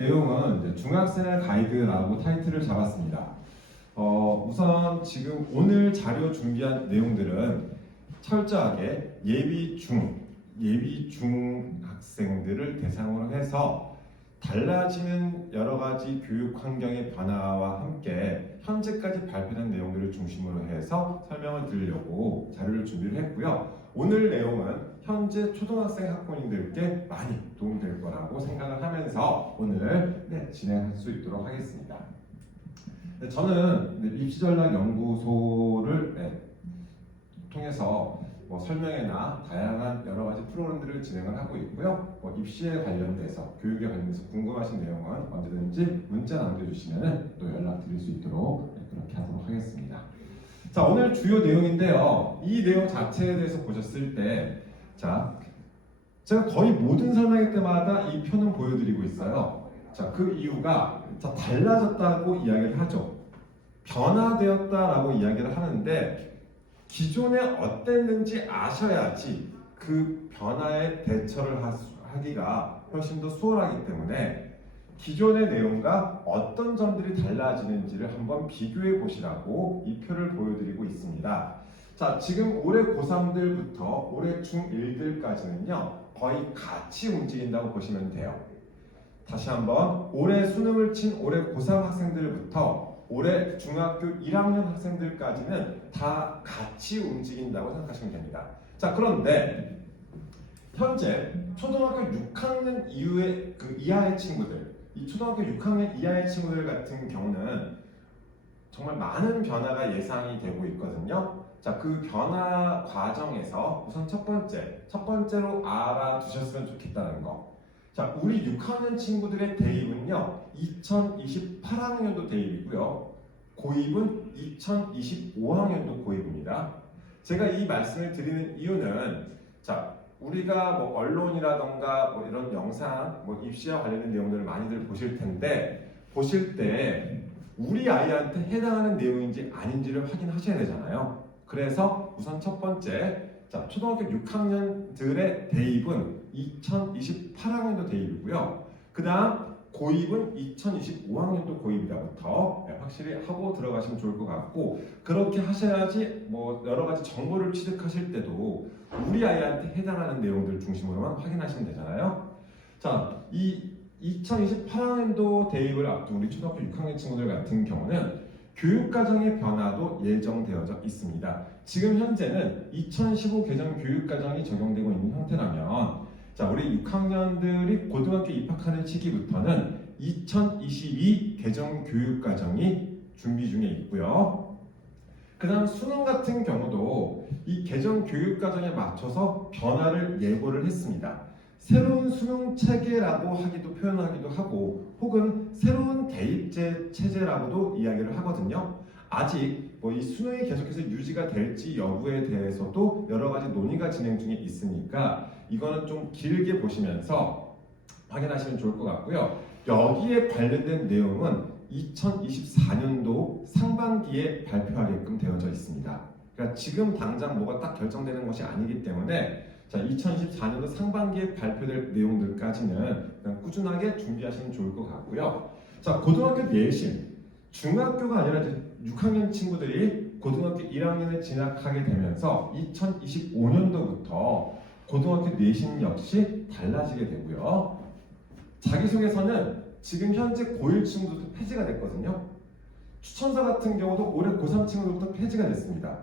내용은 이제 중학생의 가이드라고 타이틀을 잡았습니다. 우선 지금 오늘 자료 준비한 내용들은 철저하게 예비 중 학생들을 대상으로 해서 달라지는 여러 가지 교육 환경의 변화와 함께 현재까지 발표된 내용들을 중심으로 해서 설명을 드리려고 자료를 준비를 했고요. 오늘 내용은 현재 초등학생 학부모님들께 많이 도움될 거라고 생각을 하면서 오늘 진행할 수 있도록 하겠습니다. 저는 입시전략연구소를 통해서 설명회나 다양한 여러 가지 프로그램들을 진행을 하고 있고요. 입시에 관련돼서 교육에 관련돼서 궁금하신 내용은 언제든지 문자 남겨주시면 또 연락드릴 수 있도록 그렇게 하도록 하겠습니다. 자, 오늘 주요 내용인데요. 이 내용 자체에 대해서 보셨을 때, 자, 제가 거의 모든 설명회 때마다 이 표는 보여드리고 있어요. 자, 그 이유가 달라졌다고 이야기를 하죠. 변화되었다라고 이야기를 하는데 기존에 어땠는지 아셔야지 그 변화에 대처를 하기가 훨씬 더 수월하기 때문에 기존의 내용과 어떤 점들이 달라지는지를 한번 비교해 보시라고 이 표를 보여드리고 있습니다. 자, 지금 올해 고3들부터 올해 중1들까지는요 거의 같이 움직인다고 보시면 돼요. 다시 한번 올해 수능을 친 올해 고3 학생들부터 올해 중학교 1학년 학생들까지는 다 같이 움직인다고 생각하시면 됩니다. 자, 그런데 현재 초등학교 6학년 이후의 이하의 친구들, 이 초등학교 6학년 이하의 친구들 같은 경우는 정말 많은 변화가 예상이 되고 있거든요. 자, 그 변화 과정에서 우선 첫 번째로 알아두셨으면 좋겠다는 거. 자, 우리 6학년 친구들의 대입은요 2028학년도 대입이고요, 고입은 2025학년도 고입입니다. 제가 이 말씀을 드리는 이유는, 자, 우리가 언론이라던가 이런 영상, 입시와 관련된 내용들을 많이들 보실 텐데, 보실 때 우리 아이한테 해당하는 내용인지 아닌지를 확인하셔야 되잖아요. 그래서 우선 첫 번째, 자, 초등학교 6학년들의 대입은 2028학년도 대입이고요. 그 다음 고입은 2025학년도 고입이다부터 확실히 하고 들어가시면 좋을 것 같고, 그렇게 하셔야지 여러 가지 정보를 취득하실 때도 우리 아이한테 해당하는 내용들 중심으로만 확인하시면 되잖아요. 자, 이 2028학년도 대입을 앞둔 우리 초등학교 6학년 친구들 같은 경우는 교육과정의 변화도 예정되어져 있습니다. 지금 현재는 2015 개정 교육과정이 적용되고 있는 형태라면, 자, 우리 6학년들이 고등학교 입학하는 시기부터는 2022 개정 교육과정이 준비 중에 있고요. 그 다음 수능 같은 경우도 이 개정 교육과정에 맞춰서 변화를 예고를 했습니다. 새로운 수능 체계라고 표현하기도 하고, 혹은 새로운 대입제 체제라고도 이야기를 하거든요. 아직 이 수능이 계속해서 유지가 될지 여부에 대해서도 여러 가지 논의가 진행 중에 있으니까 이거는 좀 길게 보시면서 확인하시면 좋을 것 같고요. 여기에 관련된 내용은 2024년도 상반기에 발표하게끔 되어져 있습니다. 그러니까 지금 당장 뭐가 딱 결정되는 것이 아니기 때문에, 자, 2024년도 상반기에 발표될 내용들까지는 그냥 꾸준하게 준비하시면 좋을 것 같고요. 자, 고등학교 내신, 중학교가 아니라 이제 6학년 친구들이 고등학교 1학년에 진학하게 되면서 2025년도부터 고등학교 내신 역시 달라지게 되고요. 자기소개서는 지금 현재 고1 친구들도 폐지가 됐거든요. 추천서 같은 경우도 올해 고3 친구들부터 폐지가 됐습니다.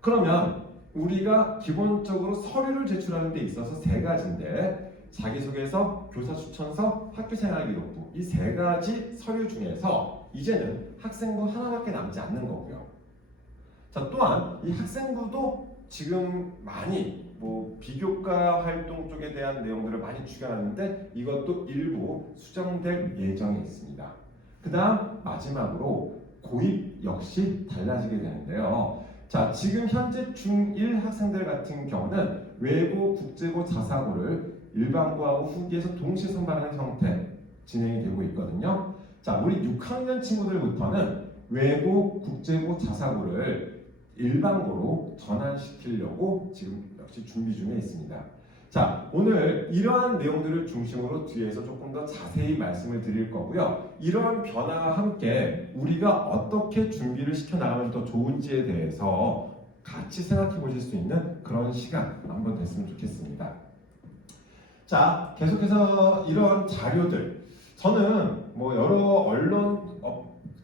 그러면 우리가 기본적으로 서류를 제출하는 데 있어서 세 가지인데, 자기소개서, 교사추천서, 학교생활기록부, 이 세 가지 서류 중에서 이제는 학생부 하나밖에 남지 않는 거고요. 자, 또한 이 학생부도 지금 많이 비교과 활동 쪽에 대한 내용들을 많이 추가하는데 이것도 일부 수정될 예정에 있습니다. 그 다음 마지막으로 고입 역시 달라지게 되는데요. 자, 지금 현재 중1 학생들 같은 경우는 외고, 국제고, 자사고를 일반고하고 후기에서 동시에 선발하는 형태 진행이 되고 있거든요. 자, 우리 6학년 친구들부터는 외고, 국제고, 자사고를 일반고로 전환시키려고 지금 역시 준비 중에 있습니다. 자, 오늘 이러한 내용들을 중심으로 뒤에서 조금 더 자세히 말씀을 드릴 거고요. 이러한 변화와 함께 우리가 어떻게 준비를 시켜나가면 더 좋은지에 대해서 같이 생각해 보실 수 있는 그런 시간 한번 됐으면 좋겠습니다. 자, 계속해서 이런 자료들, 저는 뭐 여러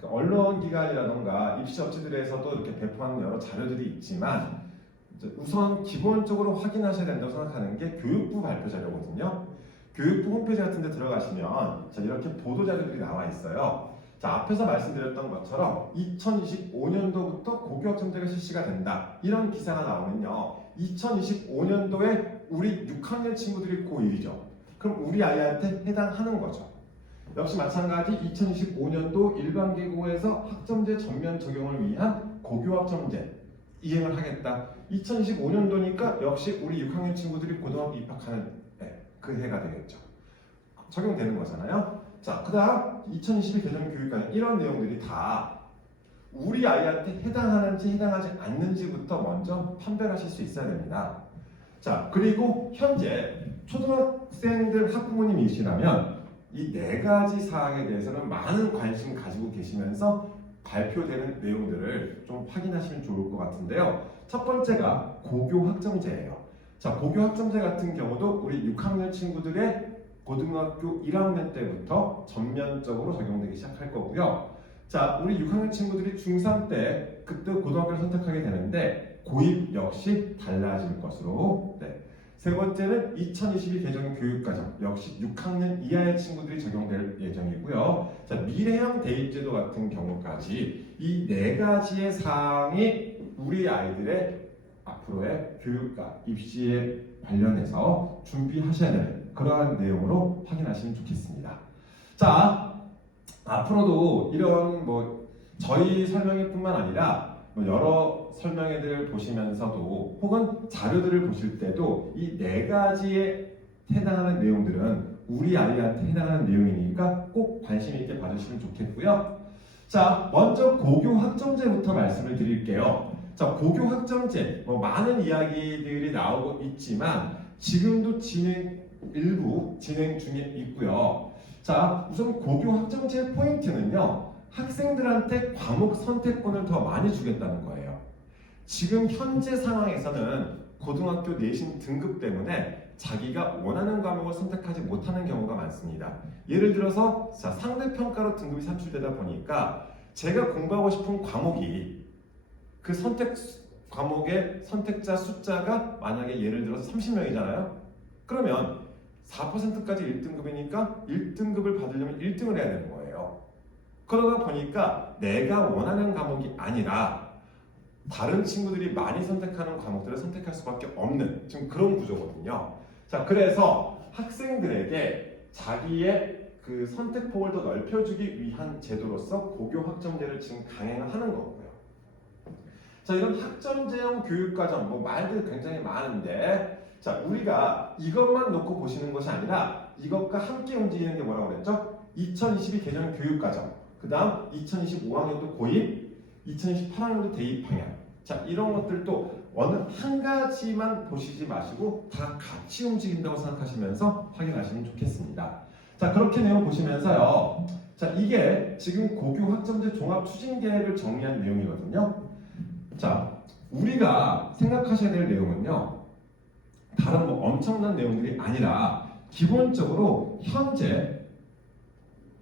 언론기관이라던가 입시 업체들에서도 이렇게 배포하는 여러 자료들이 있지만 우선 기본적으로 확인하셔야 된다고 생각하는 게 교육부 발표 자료거든요. 교육부 홈페이지 같은 데 들어가시면 자, 이렇게 보도 자료들이 나와 있어요. 자, 앞에서 말씀드렸던 것처럼 2025년도부터 고교학점제가 실시가 된다. 이런 기사가 나오면요. 2025년도에 우리 6학년 친구들이 고1이죠. 그럼 우리 아이한테 해당하는 거죠. 역시 마찬가지 2025년도 일반계고에서 학점제 전면 적용을 위한 고교학점제 이행을 하겠다. 2025년도니까 역시 우리 6학년 친구들이 고등학교 입학하는 그 해가 되겠죠. 적용되는 거잖아요. 자, 그 다음 2022 개정교육과정 이런 내용들이 다 우리 아이한테 해당하는지 해당하지 않는지부터 먼저 판별하실 수 있어야 됩니다. 자, 그리고 현재 초등학생들 학부모님이시라면 이 4가지 사항에 대해서는 많은 관심 가지고 계시면서 발표되는 내용들을 좀 확인하시면 좋을 것 같은데요. 첫 번째가 고교 학점제예요. 자, 고교 학점제 같은 경우도 우리 6학년 친구들의 고등학교 1학년 때부터 전면적으로 적용되기 시작할 거고요. 자, 우리 6학년 친구들이 중3 때 그때 고등학교를 선택하게 되는데 고입 역시 달라질 것으로. 세 번째는 2022 개정 교육과정 역시 6학년 이하의 친구들이 적용될 예정이고요. 자, 미래형 대입제도 같은 경우까지 이 4가지의 사항이 우리 아이들의 앞으로의 교육과 입시에 관련해서 준비하셔야 되는 그러한 내용으로 확인하시면 좋겠습니다. 자, 앞으로도 이런 저희 설명회뿐만 아니라 여러 설명회들을 보시면서도 혹은 자료들을 보실 때도 이 4가지에 해당하는 내용들은 우리 아이한테 해당하는 내용이니까 꼭 관심 있게 봐주시면 좋겠고요. 자, 먼저 고교 학점제부터 말씀을 드릴게요. 자, 고교 학점제 많은 이야기들이 나오고 있지만 지금도 일부 진행 중에 있고요. 자, 우선 고교 학점제 포인트는요. 학생들한테 과목 선택권을 더 많이 주겠다는 거예요. 지금 현재 상황에서는 고등학교 내신 등급 때문에 자기가 원하는 과목을 선택하지 못하는 경우가 많습니다. 예를 들어서 상대평가로 등급이 산출되다 보니까 제가 공부하고 싶은 과목이 그 선택 과목의 선택자 숫자가 만약에 예를 들어서 30명이잖아요. 그러면 4%까지 1등급이니까 1등급을 받으려면 1등을 해야 되는 거예요. 그러다 보니까 내가 원하는 과목이 아니라 다른 친구들이 많이 선택하는 과목들을 선택할 수밖에 없는 지금 그런 구조거든요. 자, 그래서 학생들에게 자기의 그 선택폭을 더 넓혀주기 위한 제도로서 고교 학점제를 지금 강행을 하는 거고요. 자, 이런 학점제형 교육과정 말들 굉장히 많은데 자, 우리가 이것만 놓고 보시는 것이 아니라 이것과 함께 움직이는 게 뭐라고 그랬죠? 2022 개정 교육과정, 그 다음 2025학년도 고입, 2028학년도 대입 방향. 자, 이런 것들도 어느 한 가지만 보시지 마시고 다 같이 움직인다고 생각하시면서 확인하시면 좋겠습니다. 자, 그렇게 내용 보시면서요. 자, 이게 지금 고교 학점제 종합 추진 계획을 정리한 내용이거든요. 자, 우리가 생각하셔야 될 내용은요. 다른 엄청난 내용들이 아니라 기본적으로 현재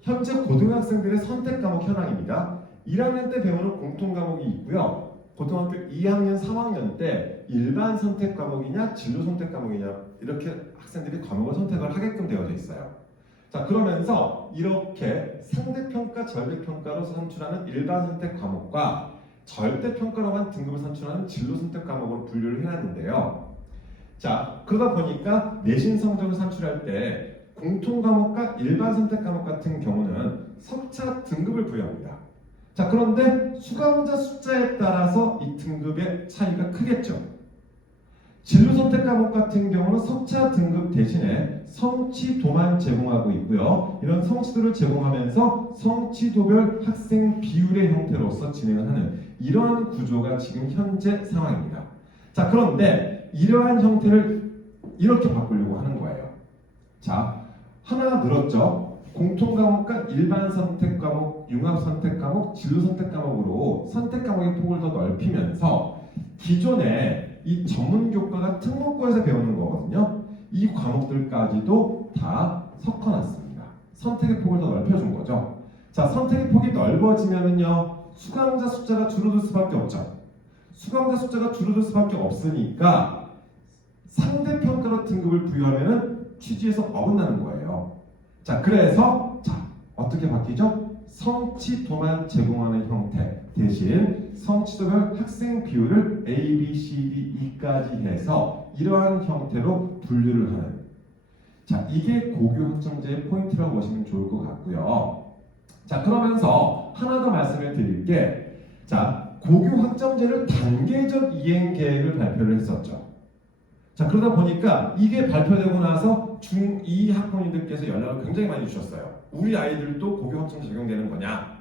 고등학생들의 선택 과목 현황입니다. 1학년 때 배우는 공통 과목이 있고요. 고등학교 2학년, 3학년 때 일반 선택 과목이냐, 진로 선택 과목이냐 이렇게 학생들이 과목을 선택을 하게끔 되어져 있어요. 자, 그러면서 이렇게 상대평가, 절대평가로 산출하는 일반 선택 과목과 절대평가로만 등급을 산출하는 진로 선택 과목으로 분류를 해놨는데요. 자, 그러다 보니까 내신 성적을 산출할 때 공통 과목과 일반 선택 과목 같은 경우는 석차 등급을 부여합니다. 자, 그런데 수강자 숫자에 따라서 이 등급의 차이가 크겠죠. 진로 선택 과목 같은 경우는 석차 등급 대신에 성취도만 제공하고 있고요. 이런 성취도를 제공하면서 성취도별 학생 비율의 형태로서 진행을 하는 이러한 구조가 지금 현재 상황입니다. 자, 그런데 이러한 형태를 이렇게 바꾸려고 하는 거예요. 자, 하나가 늘었죠. 공통과목과 일반 선택 과목, 융합 선택 과목, 진로 선택 과목으로 선택 과목의 폭을 더 넓히면서 기존에 이 전문 교과가 특목고에서 배우는 거거든요. 이 과목들까지도 다 섞어놨습니다. 선택의 폭을 더 넓혀준 거죠. 자, 선택의 폭이 넓어지면은요, 수강자 숫자가 줄어들 수밖에 없죠. 수강자 숫자가 줄어들 수밖에 없으니까 상대평가로 등급을 부여하면은 취지에서 어긋나는 거예요. 자, 그래서 어떻게 바뀌죠? 성취도만 제공하는 형태 대신 성취도별 학생 비율을 A, B, C, D, E까지 해서 이러한 형태로 분류를 하는, 자, 이게 고교 학점제의 포인트라고 보시면 좋을 것 같고요. 자, 그러면서 하나 더 말씀을 드릴 게, 자, 고교 학점제를 단계적 이행 계획을 발표를 했었죠. 자, 그러다 보니까 이게 발표되고 나서 중2 학부모님들께서 연락을 굉장히 많이 주셨어요. 우리 아이들도 고교 학점제 적용되는 거냐?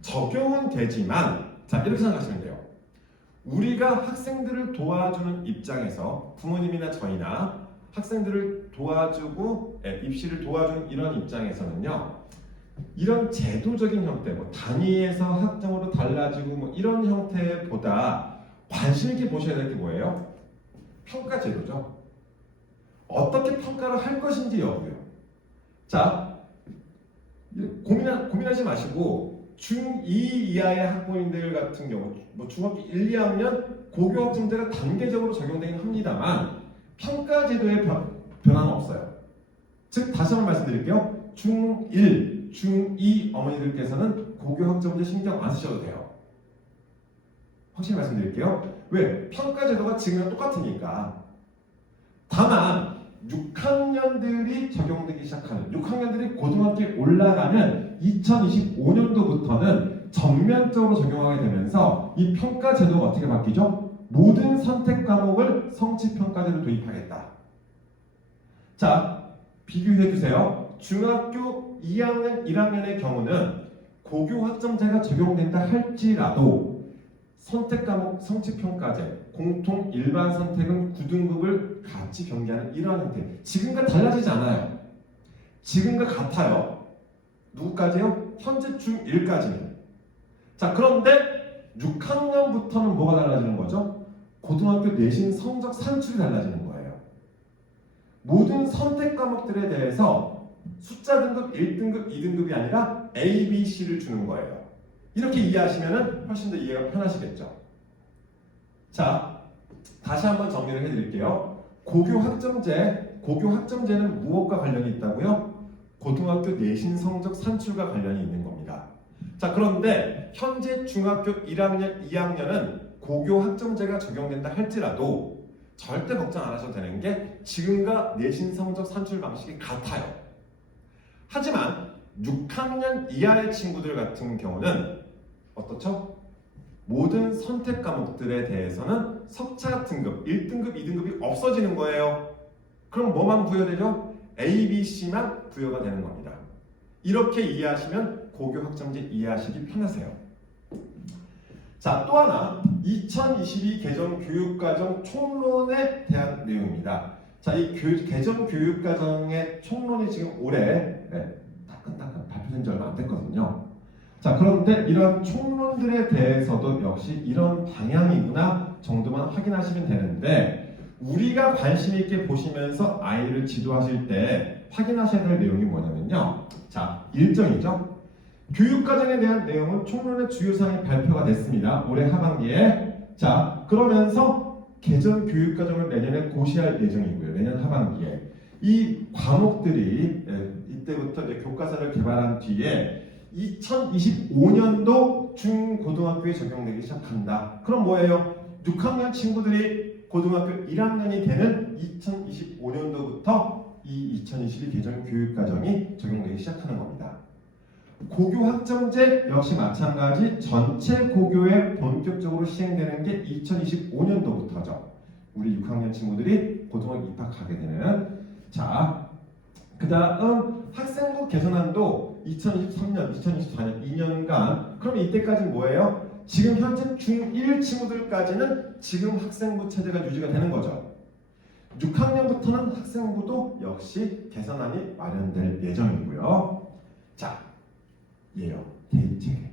적용은 되지만, 자, 이렇게 생각하시면 돼요. 우리가 학생들을 도와주는 입장에서 부모님이나 저희나 학생들을 도와주고 입시를 도와주는 이런 입장에서는요, 이런 제도적인 형태, 뭐 단위에서 학점으로 달라지고 뭐 이런 형태보다 관심 있게 보셔야 될 게 뭐예요? 평가 제도죠. 어떻게 평가를 할 것인지 여부요. 자, 고민하지 마시고 중2 이하의 학부모님들 같은 경우, 뭐 중학교 1, 2학년 고교 학점제가 단계적으로 적용되긴 합니다만 평가 제도의 변화는 없어요. 즉, 다시 한번 말씀드릴게요. 중1, 중2 어머니들께서는 고교 학점제 신경 안 쓰셔도 돼요. 확실히 말씀드릴게요. 왜? 평가 제도가 지금은 똑같으니까. 다만 6학년들이 적용되기 시작하는, 6학년들이 고등학교에 올라가는 2025년도부터는 전면적으로 적용하게 되면서 이 평가 제도가 어떻게 바뀌죠? 모든 선택 과목을 성취평가제로 도입하겠다. 자, 비교해 주세요. 중학교 2학년, 1학년의 경우는 고교 학점제가 적용된다 할지라도 선택 과목 성취평가제, 공통 일반 선택은 9등급을 같이 경계하는 이러한 형태. 지금과 달라지지 않아요. 지금과 같아요. 누구까지요? 현재 중1까지는. 자, 그런데 6학년부터는 뭐가 달라지는 거죠? 고등학교 내신 성적 산출이 달라지는 거예요. 모든 선택 과목들에 대해서 숫자 등급 1등급, 2등급이 아니라 A, B, C를 주는 거예요. 이렇게 이해하시면 훨씬 더 이해가 편하시겠죠. 자, 다시 한번 정리를 해드릴게요. 고교 학점제는 무엇과 관련이 있다고요? 고등학교 내신 성적 산출과 관련이 있는 겁니다. 자, 그런데 현재 중학교 1학년, 2학년은 고교 학점제가 적용된다 할지라도 절대 걱정 안 하셔도 되는 게 지금과 내신 성적 산출 방식이 같아요. 하지만 6학년 이하의 친구들 같은 경우는 어떻죠? 모든 선택 과목들에 대해서는 석차 등급, 1등급, 2등급이 없어지는 거예요. 그럼 뭐만 부여되죠? A, B, C만 부여가 되는 겁니다. 이렇게 이해하시면 고교 학점제 이해하시기 편하세요. 자, 또 하나 2022 개정 교육과정 총론에 대한 내용입니다. 자, 이 개정 교육과정의 총론이 지금 올해 따끈따끈 발표된 지 얼마 안 됐거든요. 자, 그런데 이런 총론들에 대해서도 역시 이런 방향이구나 정도만 확인하시면 되는데, 우리가 관심 있게 보시면서 아이를 지도하실 때 확인하셔야 될 내용이 뭐냐면요. 자, 일정이죠. 교육과정에 대한 내용은 총론의 주요 사항이 발표가 됐습니다. 올해 하반기에. 자, 그러면서 개정 교육과정을 내년에 고시할 예정이고요. 내년 하반기에. 이 과목들이 이때부터 이제 교과서를 개발한 뒤에 2025년도 중고등학교에 적용되기 시작한다. 그럼 뭐예요? 6학년 친구들이 고등학교 1학년이 되는 2025년도부터 이 2022 개정 교육과정이 적용되기 시작하는 겁니다. 고교 학점제 역시 마찬가지 전체 고교에 본격적으로 시행되는 게 2025년도부터죠. 우리 6학년 친구들이 고등학교 입학하게 되는. 자, 그 다음 학생부 개선안도 2023년, 2024년 2년간. 그럼 이때까지 뭐예요? 지금 현재 중1 친구들까지는 지금 학생부 체제가 유지가 되는 거죠. 6학년부터는 학생부도 역시 개선안이 마련될 예정이고요. 자, 예요. 대입체계.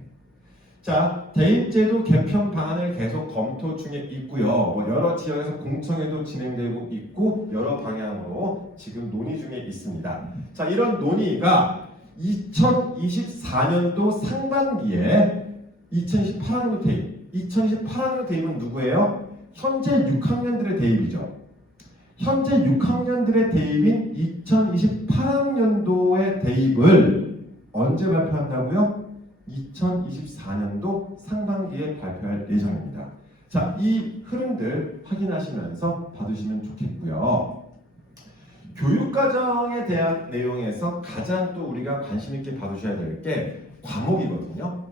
자, 대입제도 개편 방안을 계속 검토 중에 있고요. 여러 지역에서 공청회도 진행되고 있고 여러 방향으로 지금 논의 중에 있습니다. 자, 이런 논의가 2024년도 상반기에 2028학년 대입, 2028학년 대입은 누구예요? 현재 6학년들의 대입이죠. 현재 6학년들의 대입인 2028학년도의 대입을 언제 발표한다고요? 2024년도 상반기에 발표할 예정입니다. 자, 이 흐름들 확인하시면서 봐주시면 좋겠고요. 교육과정에 대한 내용에서 가장 또 우리가 관심 있게 봐주셔야 될 게 과목이거든요.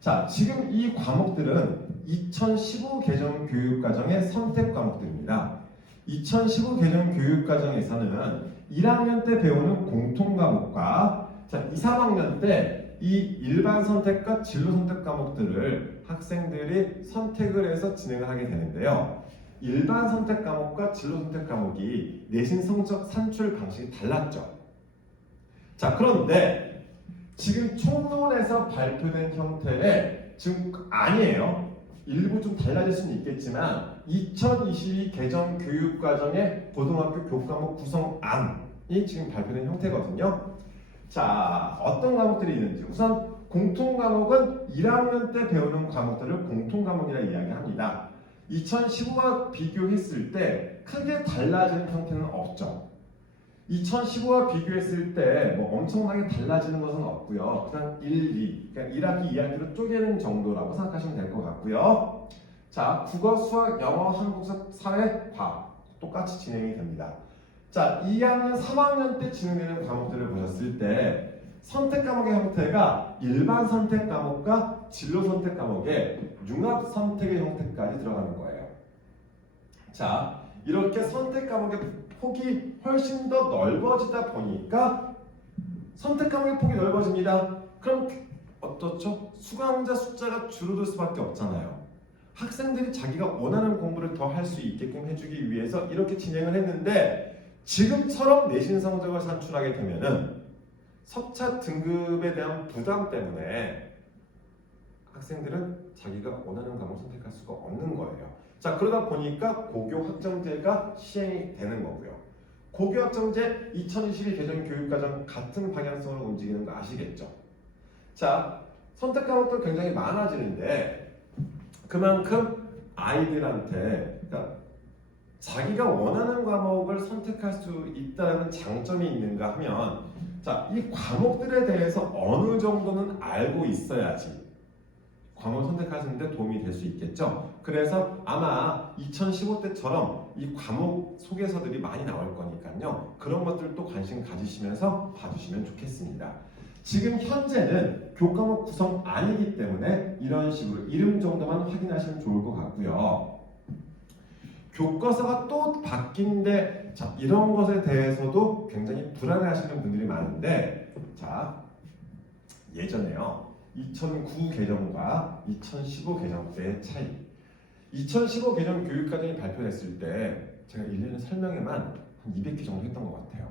자, 지금 이 과목들은 2015 개정 교육과정의 선택 과목들입니다. 2015 개정 교육과정에서는 1학년 때 배우는 공통과목과 자, 2, 3학년 때 이 일반 선택과 진로 선택 과목들을 학생들이 선택을 해서 진행을 하게 되는데요. 일반 선택 과목과 진로 선택 과목이 내신 성적 산출 방식이 달랐죠. 자, 그런데 지금 총론에서 발표된 형태의 지금 아니에요. 일부 좀 달라질 수는 있겠지만 2022 개정 교육과정의 고등학교 교과목 구성안이 지금 발표된 형태거든요. 자, 어떤 과목들이 있는지 우선 공통과목은 1학년 때 배우는 과목들을 공통과목이라 이야기합니다. 2015와 비교했을 때 크게 달라지는 형태는 없죠. 2015와 비교했을 때 뭐 엄청나게 달라지는 것은 없고요. 그냥 1, 2, 그러니까 1학기, 2학기로 쪼개는 정도라고 생각하시면 될 것 같고요. 자, 국어, 수학, 영어, 한국사, 사회, 과학 똑같이 진행이 됩니다. 자, 2학년, 3학년 때 진행되는 과목들을 보셨을 때 선택 과목의 형태가 일반 선택 과목과 진로 선택 과목의 융합 선택의 형태까지 들어가는 거예요. 자, 이렇게 선택 과목의 폭이 훨씬 더 넓어지다 보니까 선택 과목의 폭이 넓어집니다. 그럼 어떻죠? 수강자 숫자가 줄어들 수밖에 없잖아요. 학생들이 자기가 원하는 공부를 더 할 수 있게끔 해주기 위해서 이렇게 진행을 했는데 지금처럼 내신 성적을 산출하게 되면은 석차 등급에 대한 부담 때문에 학생들은 자기가 원하는 과목을 선택할 수가 없는 거예요. 자, 그러다 보니까 고교 학점제가 시행이 되는 거고요. 고교 학점제 2022 개정 교육과정 같은 방향성으로 움직이는 거 아시겠죠? 자, 선택 과목도 굉장히 많아지는데 그만큼 아이들한테 그러니까 자기가 원하는 과목을 선택할 수 있다는 장점이 있는가 하면 자, 이 과목들에 대해서 어느 정도는 알고 있어야지 과목을 선택하시는데 도움이 될 수 있겠죠. 그래서 아마 2015 때처럼 이 과목 소개서들이 많이 나올 거니까요. 그런 것들도 관심 가지시면서 봐주시면 좋겠습니다. 지금 현재는 교과목 구성 아니기 때문에 이런 식으로 이름 정도만 확인하시면 좋을 것 같고요. 교과서가 또 바뀐데 자, 이런 것에 대해서도 굉장히 불안해하시는 분들이 많은데 자, 예전에요 2009 개정과 2015 개정 때의 차이 2015 개정 교육과정이 발표됐을 때 제가 1년에 설명회만 한 200개 정도 했던 것 같아요.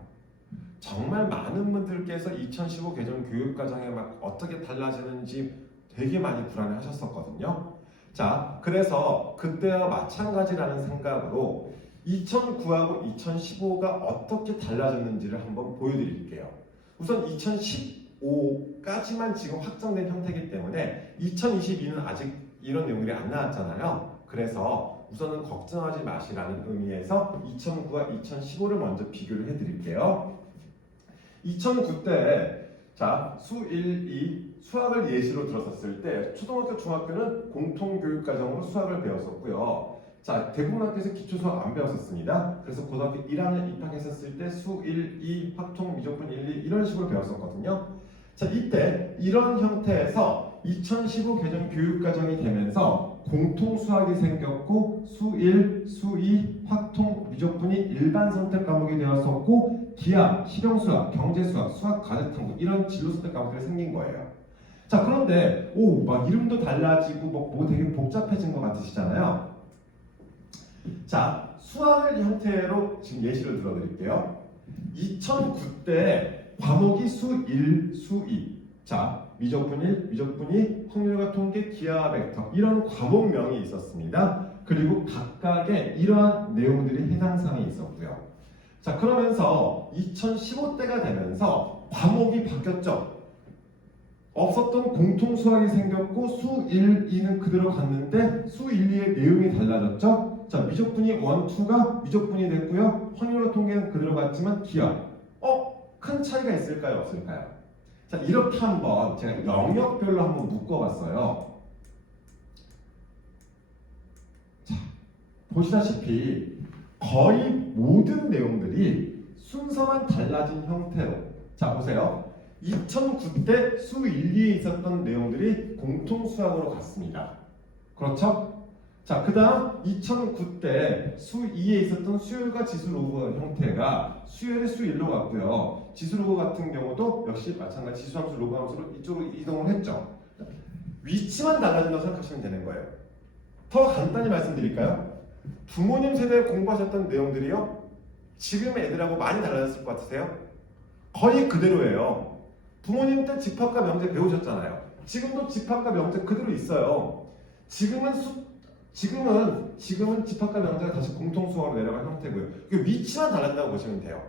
정말 많은 분들께서 2015 개정 교육과정에 막 어떻게 달라지는지 되게 많이 불안해하셨었거든요. 자, 그래서 그때와 마찬가지라는 생각으로 2009하고 2015가 어떻게 달라졌는지를 한번 보여드릴게요. 우선 2015까지만 지금 확정된 형태이기 때문에 2022는 아직 이런 내용들이 안 나왔잖아요. 그래서 우선은 걱정하지 마시라는 의미에서 2009와 2015를 먼저 비교를 해드릴게요. 2009 때 자, 수 1, 2 수학을 예시로 들었었을 때 초등학교, 중학교는 공통교육과정으로 수학을 배웠었고요. 자, 대부분 학교에서 기초수학 안 배웠었습니다. 그래서 고등학교 1학년 입학했었을 때 수 1, 2, 확통, 미적분 1, 2 이런 식으로 배웠었거든요. 자, 이때 이런 형태에서 2015 개정 교육과정이 되면서 공통수학이 생겼고 수 1, 수 2, 확통, 미적분이 일반 선택 과목이 되었었고 기하, 실용수학, 경제수학, 수학 과제탐구 이런 진로 선택 과목들이 생긴 거예요. 자, 그런데 막 이름도 달라지고 뭐 되게 복잡해진 것 같으시잖아요. 자, 수학을 형태로 지금 예시를 들어드릴게요. 2009 때 과목이 수 1, 수 2. 자, 미적분 1, 미적분 2, 확률과 통계, 기하 벡터 이런 과목명이 있었습니다. 그리고 각각의 이러한 내용들이 해당 사항이 있었고요. 자, 그러면서 2015때가 되면서 과목이 바뀌었죠. 없었던 공통 수학이 생겼고 수 1, 2는 그대로 갔는데 수 1, 2의 내용이 달라졌죠. 자, 미적분이 1, 2가 미적분이 됐고요. 확률과 통계는 그대로 갔지만 기하. 큰 차이가 있을까요? 없을까요? 자, 이렇게 한번 제가 영역별로 한번 묶어봤어요. 자, 보시다시피 거의 모든 내용들이 순서만 달라진 형태로. 자, 보세요. 2009 때 수 1, 2에 있었던 내용들이 공통 수학으로 갔습니다. 그렇죠? 자, 그 다음 2009 때 수 2에 있었던 수열과 지수 로그 형태가 수열의 수 1로 갔고요. 지수 로그 같은 경우도 역시 마찬가지 지수 함수, 로그 함수로 이쪽으로 이동을 했죠. 위치만 달라진다고 생각하시면 되는 거예요. 더 간단히 말씀드릴까요? 부모님 세대에 공부하셨던 내용들이요. 지금 애들하고 많이 달라졌을 것 같으세요? 거의 그대로예요. 부모님 때 집합과 명제 배우셨잖아요. 지금도 집합과 명제 그대로 있어요. 지금은 집합과 명제가 다시 공통수학으로 내려간 형태고요. 위치만 달랐다고 보시면 돼요.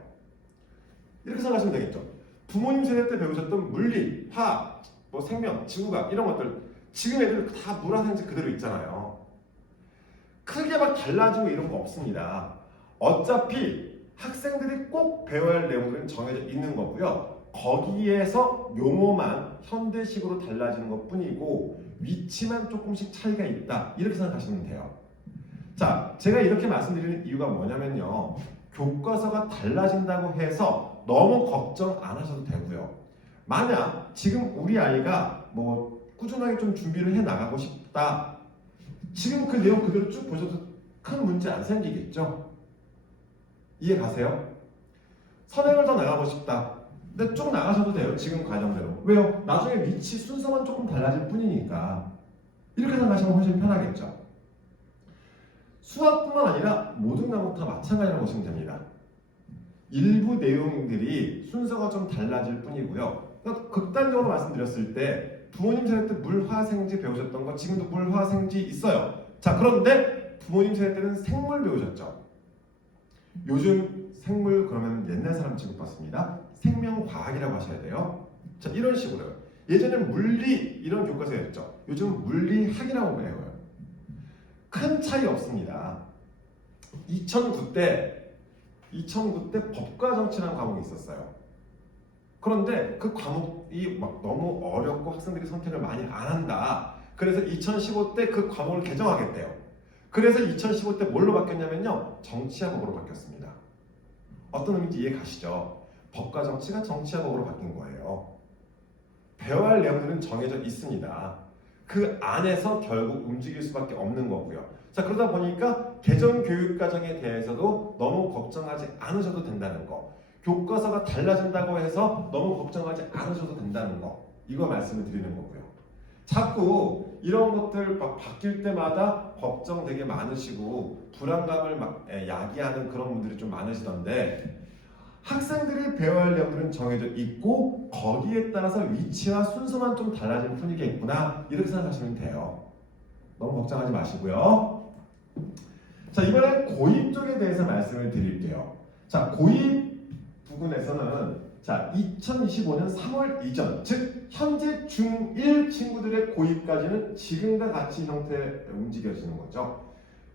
이렇게 생각하시면 되겠죠. 부모님 세대 때 배우셨던 물리, 화학, 뭐 생명, 지구과학 이런 것들 지금 애들 다 물화생지 그대로 있잖아요. 크게 막 달라지고 이런 거 없습니다. 어차피 학생들이 꼭 배워야 할 내용들은 정해져 있는 거고요. 거기에서 용어만 현대식으로 달라지는 것 뿐이고 위치만 조금씩 차이가 있다. 이렇게 생각하시면 돼요. 자, 제가 이렇게 말씀드리는 이유가 뭐냐면요. 교과서가 달라진다고 해서 너무 걱정 안 하셔도 되고요. 만약 지금 우리 아이가 뭐 꾸준하게 좀 준비를 해 나가고 싶다. 지금 그 내용 그대로 쭉 보셔도 큰 문제 안 생기겠죠? 이해 가세요? 선행을 더 나가고 싶다. 근데 쭉 나가셔도 돼요. 지금 과정대로. 왜요? 나중에 위치 순서만 조금 달라질 뿐이니까. 이렇게 생각하시면 훨씬 편하겠죠. 수학뿐만 아니라 모든 과목 다 마찬가지라고 보시면 됩니다. 일부 내용들이 순서가 좀 달라질 뿐이고요. 그러니까 극단적으로 말씀드렸을 때 부모님 세대 때 물화생지 배우셨던 거 지금도 물화생지 있어요. 자, 그런데 부모님 세대 때는 생물 배우셨죠. 요즘 생물 그러면 옛날 사람 취급받습니다. 생명과학이라고 하셔야 돼요. 자, 이런 식으로요. 예전엔 물리 이런 교과서였죠. 요즘 물리학이라고 배워요. 큰 차이 없습니다. 2009 때 법과 정치라는 과목이 있었어요. 그런데 그 과목이 막 너무 어렵고 학생들이 선택을 많이 안 한다. 그래서 2015 때 그 과목을 개정하겠대요. 그래서 2015 때 뭘로 바뀌었냐면요. 정치학으로 바뀌었습니다. 어떤 의미인지 이해 가시죠? 법과 정치가 정치학으로 바뀐 거예요. 배워야 할 내용들은 정해져 있습니다. 그 안에서 결국 움직일 수밖에 없는 거고요. 자, 그러다 보니까 개정 교육 과정에 대해서도 너무 걱정하지 않으셔도 된다는 거. 교과서가 달라진다고 해서 너무 걱정하지 않으셔도 된다는 거. 이거 말씀을 드리는 거고요. 자꾸 이런 것들 막 바뀔 때마다 걱정 되게 많으시고 불안감을 막 야기하는 그런 분들이 좀 많으시던데 학생들이 배워야 할 내용들은 정해져 있고 거기에 따라서 위치와 순서만 좀 달라질 뿐이겠구나 이렇게 생각하시면 돼요. 너무 걱정하지 마시고요. 자, 이번엔 고입 쪽에 대해서 말씀을 드릴게요. 자, 고입 부분에서는 자, 2025년 3월 이전, 즉 현재 중1 친구들의 고입까지는 지금과 같이 형태에 움직여지는 거죠.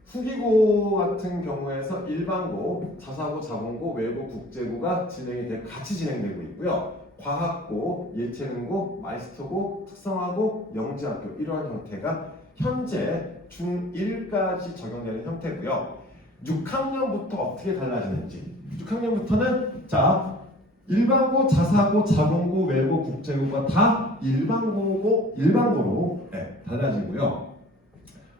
후기고 같은 경우에서 일반고, 자사고, 자본고, 외고, 국제고가 같이 진행되고 있고요. 과학고, 예체능고, 마이스터고, 특성화고, 영재학교 이러한 형태가 현재 중1까지 적용되는 형태고요. 6학년부터 어떻게 달라지는지 6학년부터는 자 일반고, 자사고, 자본고, 외고, 국제고가 다 일반고로 달라지고요.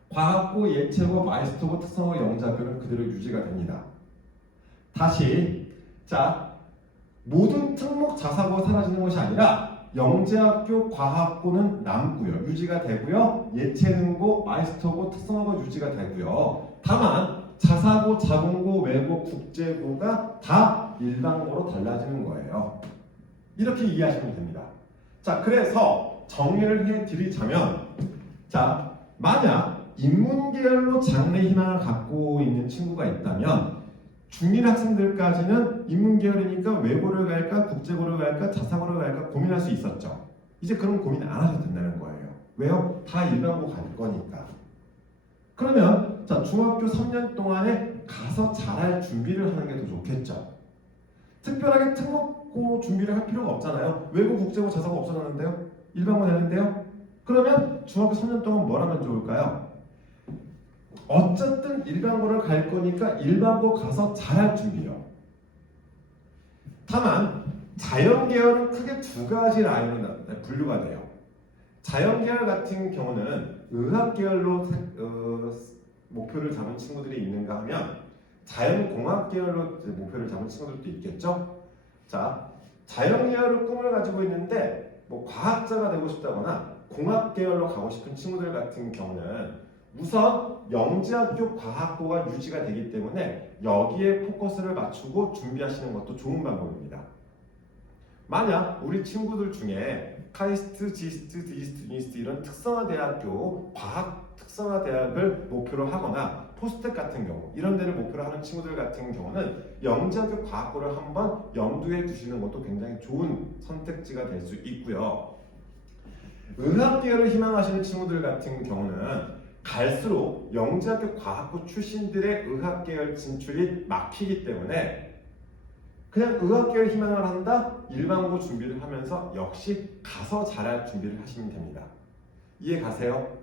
과학고, 예체고, 마이스터고, 특성화, 영재학교는 그대로 유지가 됩니다. 다시 자 모든 특목 자사고가 사라지는 것이 아니라 영재학교, 과학고는 남고요. 유지가 되고요. 예체능고, 마이스터고, 특성화고 유지가 되고요. 다만 자사고, 자공고, 외고, 국제고가 다 일반고로 달라지는 거예요. 이렇게 이해하시면 됩니다. 자, 그래서 정리를 해드리자면, 자, 만약 인문계열로 장래 희망을 갖고 있는 친구가 있다면 중1 학생들까지는 인문계열이니까 외고를 갈까, 국제고를 갈까, 자사고를 갈까 고민할 수 있었죠. 이제 그런 고민 안 하셔도 된다는 거예요. 왜요? 다 일반고 갈 거니까. 그러면 자, 중학교 3년 동안에 가서 잘할 준비를 하는 게 더 좋겠죠. 특별하게 특목고 준비를 할 필요가 없잖아요. 외고, 국제고, 자사고 없어졌는데요. 일반고 되는데요. 그러면 중학교 3년 동안 뭘 하면 좋을까요? 어쨌든 일반고를 갈 거니까 일반고 가서 잘할 준비요. 다만 자연계열은 크게 두 가지 라인으로 분류가 돼요. 자연계열 같은 경우는 의학계열로 목표를 잡은 친구들이 있는가 하면 자연공학계열로 목표를 잡은 친구들도 있겠죠. 자, 자연계열의 꿈을 가지고 있는데 뭐 과학자가 되고 싶다거나 공학계열로 가고 싶은 친구들 같은 경우는 우선 영재학교 과학고가 유지가 되기 때문에 여기에 포커스를 맞추고 준비하시는 것도 좋은 방법입니다. 만약 우리 친구들 중에 카이스트, 지스트, 디스트, 유니스트 이런 특성화대학교, 과학 특성화대학을 목표로 하거나 포스텍 같은 경우 이런 데를 목표로 하는 친구들 같은 경우는 영재학교 과학고를 한번 염두에 두시는 것도 굉장히 좋은 선택지가 될 수 있고요. 의학계열을 희망하시는 친구들 같은 경우는 갈수록 영재학교 과학고 출신들의 의학계열 진출이 막히기 때문에 그냥 의학계열 희망을 한다? 일반고 준비를 하면서 역시 가서 잘할 준비를 하시면 됩니다. 이해 가세요?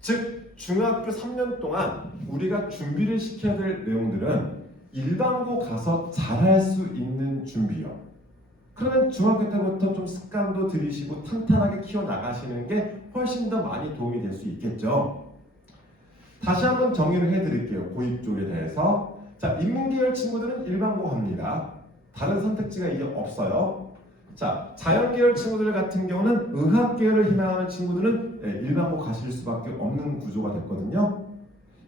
즉 중학교 3년 동안 우리가 준비를 시켜야 될 내용들은 일반고 가서 잘할 수 있는 준비요. 그러면 중학교 때부터 좀 습관도 들이시고 탄탄하게 키워나가시는 게 훨씬 더 많이 도움이 될 수 있겠죠. 다시 한번 정리를 해드릴게요. 고입 쪽에 대해서. 자, 인문계열 친구들은 일반고 갑니다. 다른 선택지가 이제 없어요. 자, 자연계열 친구들 같은 경우는 의학계열을 희망하는 친구들은 일반고 가실 수밖에 없는 구조가 됐거든요.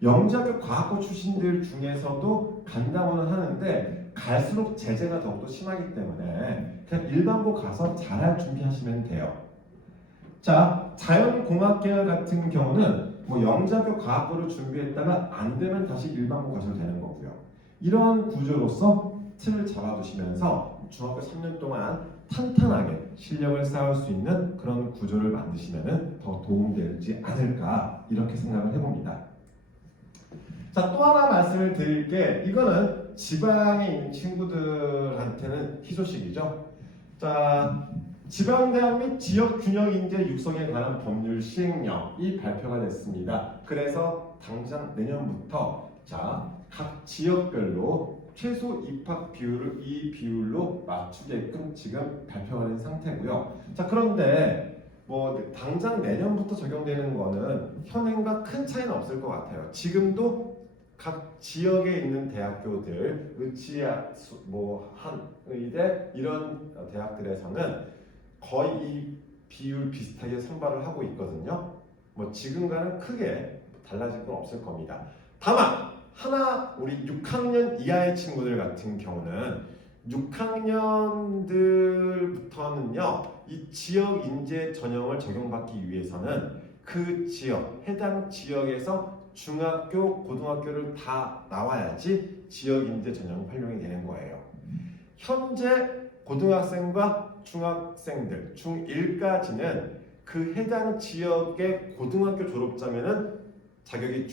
영재학교 과학고 출신들 중에서도 간다고는 하는데 갈수록 제재가 더욱더 심하기 때문에 그냥 일반고 가서 잘할 준비하시면 돼요. 자, 자연공학계열 같은 경우는 뭐 영재학교 과학고를 준비했다가 안 되면 다시 일반고 가셔도 되는 거고요. 이런 구조로서 틀을 잡아두시면서 중학교 3년 동안 탄탄하게 실력을 쌓을 수 있는 그런 구조를 만드시면 더 도움되지 않을까 이렇게 생각을 해봅니다. 자, 또 하나 말씀을 드릴 게 이거는 지방에 있는 친구들한테는 희소식이죠. 자, 지방대학 및 지역균형인재 육성에 관한 법률 시행령이 발표가 됐습니다. 그래서 당장 내년부터 자, 각 지역별로 최소 입학 비율을 이 비율로 맞추게끔 지금 발표가 된 상태고요. 자, 그런데 뭐 당장 내년부터 적용되는 거는 현행과 큰 차이는 없을 것 같아요. 지금도 각 지역에 있는 대학교들, 의치야, 뭐 한의대 이런 대학들에서는 거의 이 비율 비슷하게 선발을 하고 있거든요. 뭐 지금과는 크게 달라질 건 없을 겁니다. 다만 하나 우리 6학년 이하의 친구들 같은 경우는 6학년들부터는요 이 지역 인재 전형을 적용받기 위해서는 그 지역 해당 지역에서 중학교 고등학교를 다 나와야지 지역 인재 전형 활용이 되는 거예요. 현재 고등학생과 중학생들 중1까지는 그 해당 지역의 고등학교 졸업자면은 자격이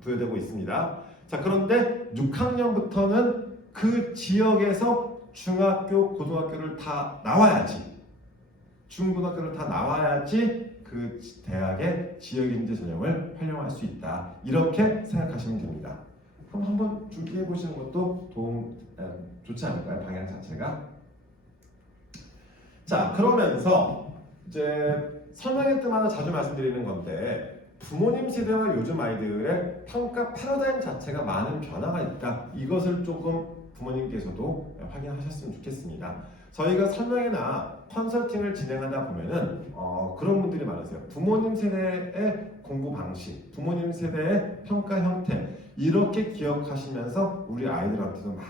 부여되고 있습니다. 자, 그런데 6학년부터는 그 지역에서 중학교, 고등학교를 다 나와야지 중고등학교를 다 나와야지 그 대학의 지역인재 전형을 활용할 수 있다. 이렇게 생각하시면 됩니다. 그럼 한번 준비해 보시는 것도 좋지 않을까요? 방향 자체가. 자, 그러면서 이제 설명회 때마다 자주 말씀드리는 건데 부모님 세대와 요즘 아이들의 평가 패러다임 자체가 많은 변화가 있다. 이것을 조금 부모님께서도 확인하셨으면 좋겠습니다. 저희가 설명회나 컨설팅을 진행하다 보면은 그런 분들이 많으세요. 부모님 세대의 공부 방식, 부모님 세대의 평가 형태 이렇게 기억하시면서 우리 아이들한테도 막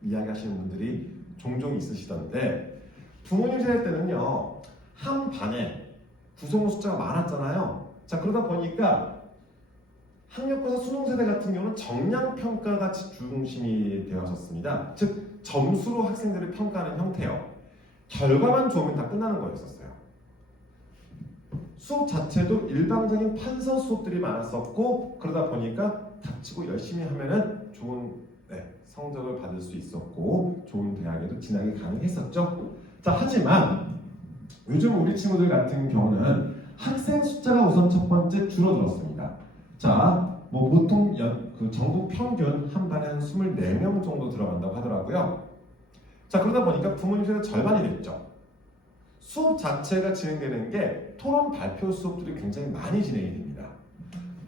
이야기하시는 분들이 종종 있으시던데 부모님 세대 때는요 한 반에 구성 숫자가 많았잖아요. 자 그러다 보니까 학력고사 수능 세대 같은 경우는 정량 평가가 중심이 되었었습니다. 즉 점수로 학생들을 평가하는 형태요. 결과만 좋으면 다 끝나는 거였었어요. 수업 자체도 일방적인 판서 수업들이 많았었고 그러다 보니까 닥치고 열심히 하면은 좋은 성적을 받을 수 있었고 좋은 대학에도 진학이 가능했었죠. 자 하지만 요즘 우리 친구들 같은 경우는 학생 숫자가 우선 첫 번째 줄어들었습니다. 자, 뭐 보통 전국 평균 한 반에 한 24명 정도 들어간다고 하더라고요. 자 그러다 보니까 부모님 세대 절반이 됐죠. 수업 자체가 진행되는 게 토론 발표 수업들이 굉장히 많이 진행이 됩니다.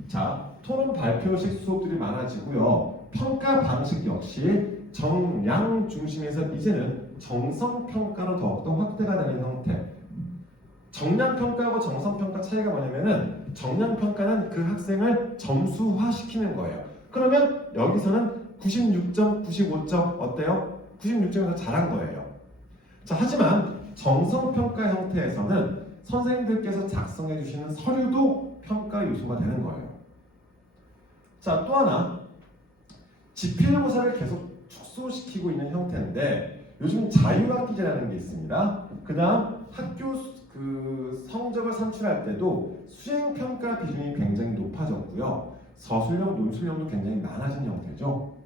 자, 토론 발표식 수업들이 많아지고요. 평가 방식 역시 정량 중심에서 이제는 정성 평가로 더욱더 확대가 되는 형태. 정량 평가하고 정성 평가 차이가 뭐냐면은 정량 평가는 그 학생을 점수화시키는 거예요. 그러면 여기서는 96점, 95점 어때요? 96점에서 잘한 거예요. 자, 하지만 정성평가 형태에서는 선생님들께서 작성해 주시는 서류도 평가 요소가 되는 거예요. 자, 또 하나 지필고사를 계속 축소시키고 있는 형태인데 요즘 자유학기제라는 게 있습니다. 그 다음 학교 성적을 산출할 때도 수행평가 비중이 굉장히 높아졌고요. 서술형, 논술형도 굉장히 많아진 형태죠.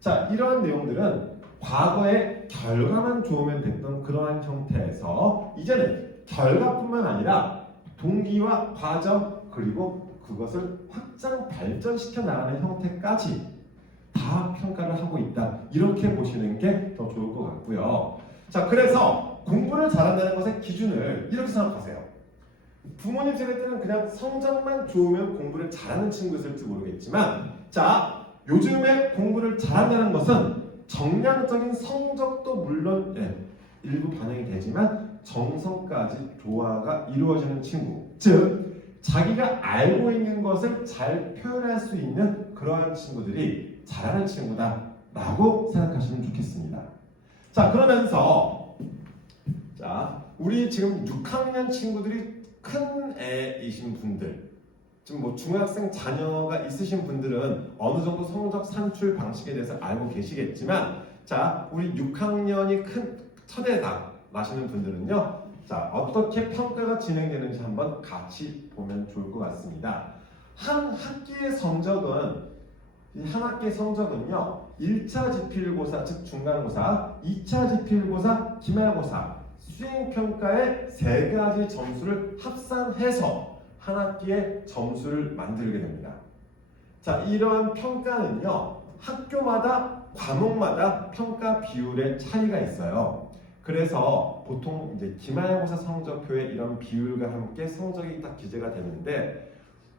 자, 이러한 내용들은 과거에 결과만 좋으면 됐던 그러한 형태에서 이제는 결과뿐만 아니라 동기와 과정 그리고 그것을 확장 발전시켜 나가는 형태까지 다 평가를 하고 있다. 이렇게 보시는 게 더 좋을 것 같고요. 자, 그래서 공부를 잘한다는 것의 기준을 이렇게 생각하세요. 부모님 세대 때는 그냥 성적만 좋으면 공부를 잘하는 친구였을지 모르겠지만 자, 요즘에 공부를 잘한다는 것은 정량적인 성적도 물론 일부 반영이 되지만 정성까지 조화가 이루어지는 친구, 즉 자기가 알고 있는 것을 잘 표현할 수 있는 그러한 친구들이 잘하는 친구다라고 생각하시면 좋겠습니다. 자, 그러면서 자, 우리 지금 6학년 친구들이 큰 애이신 분들, 지금 뭐 중학생 자녀가 있으신 분들은 어느 정도 성적 산출 방식에 대해서 알고 계시겠지만, 자, 우리 6학년이 큰 첫애다 라시는 분들은요, 자, 어떻게 평가가 진행되는지 한번 같이 보면 좋을 것 같습니다. 한 학기의 성적은 한 학기의 성적은요, 1차 지필고사, 즉 중간고사, 2차 지필고사, 기말고사, 수행평가의 세 가지 점수를 합산해서 한 학기의 점수를 만들게 됩니다. 자, 이러한 평가는요, 학교마다 과목마다 평가 비율의 차이가 있어요. 그래서 보통 이제 기말고사 성적표에 이런 비율과 함께 성적이 딱 기재가 되는데,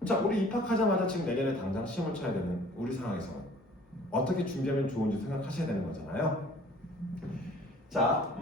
자, 우리 입학하자마자 지금 내년에 당장 시험을 쳐야 되는 우리 상황에서는 어떻게 준비하면 좋은지 생각하셔야 되는 거잖아요. 자,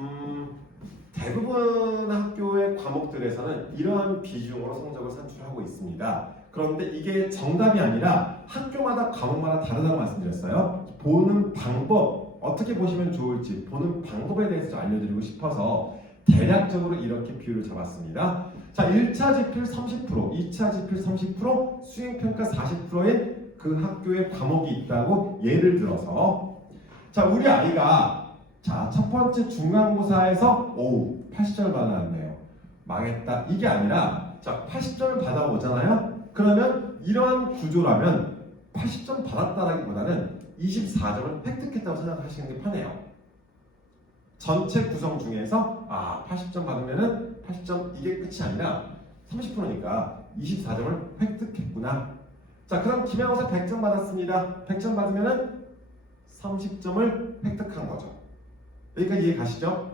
대부분 학교의 과목들에서는 이러한 비중으로 성적을 산출하고 있습니다. 그런데 이게 정답이 아니라 학교마다 과목마다 다르다고 말씀드렸어요. 보는 방법, 어떻게 보시면 좋을지 보는 방법에 대해서 좀 알려드리고 싶어서 대략적으로 이렇게 비율을 잡았습니다. 자, 1차 지필 30%, 2차 지필 30%, 수행평가 40%의 그 학교의 과목이 있다고 예를 들어서, 자, 우리 아이가 자, 첫 번째 중간고사에서 80점을 받아왔네요. 망했다. 이게 아니라 자, 80점을 받아오잖아요. 그러면 이러한 구조라면 80점 받았다라기보다는 24점을 획득했다고 생각하시는 게 편해요. 전체 구성 중에서 80점 받으면은 80점 이게 끝이 아니라 30%니까 24점을 획득했구나. 자, 그럼 기말고사 100점 받았습니다. 100점 받으면은 30점을 획득한 거죠. 여기까지 이해 가시죠?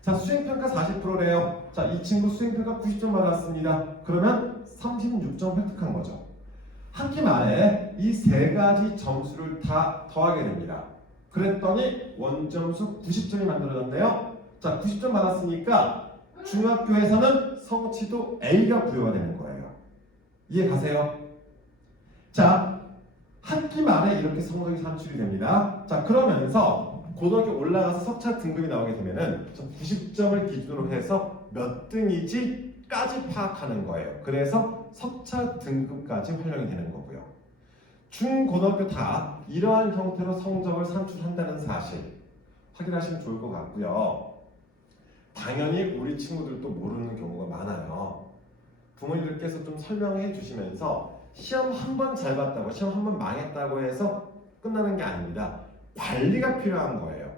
자, 수행평가 40%래요. 자, 이 친구 수행평가 90점 받았습니다. 그러면 36점 획득한 거죠. 학기 말에 이 세 가지 점수를 다 더하게 됩니다. 그랬더니 원점수 90점이 만들어졌네요. 자, 90점 받았으니까 중학교에서는 성취도 A가 부여가 되는 거예요. 이해 가세요? 자, 학기 말에 이렇게 성적이 산출이 됩니다. 자, 그러면서 고등학교 올라가서 석차 등급이 나오게 되면은 90점을 기준으로 해서 몇 등이지까지 파악하는 거예요. 그래서 석차 등급까지 활용이 되는 거고요. 중고등학교 다 이러한 형태로 성적을 산출한다는 사실 확인하시면 좋을 것 같고요. 당연히 우리 친구들도 모르는 경우가 많아요. 부모님들께서 좀 설명해 주시면서 시험 한 번 잘 봤다고, 시험 한 번 망했다고 해서 끝나는 게 아닙니다. 관리가 필요한 거예요.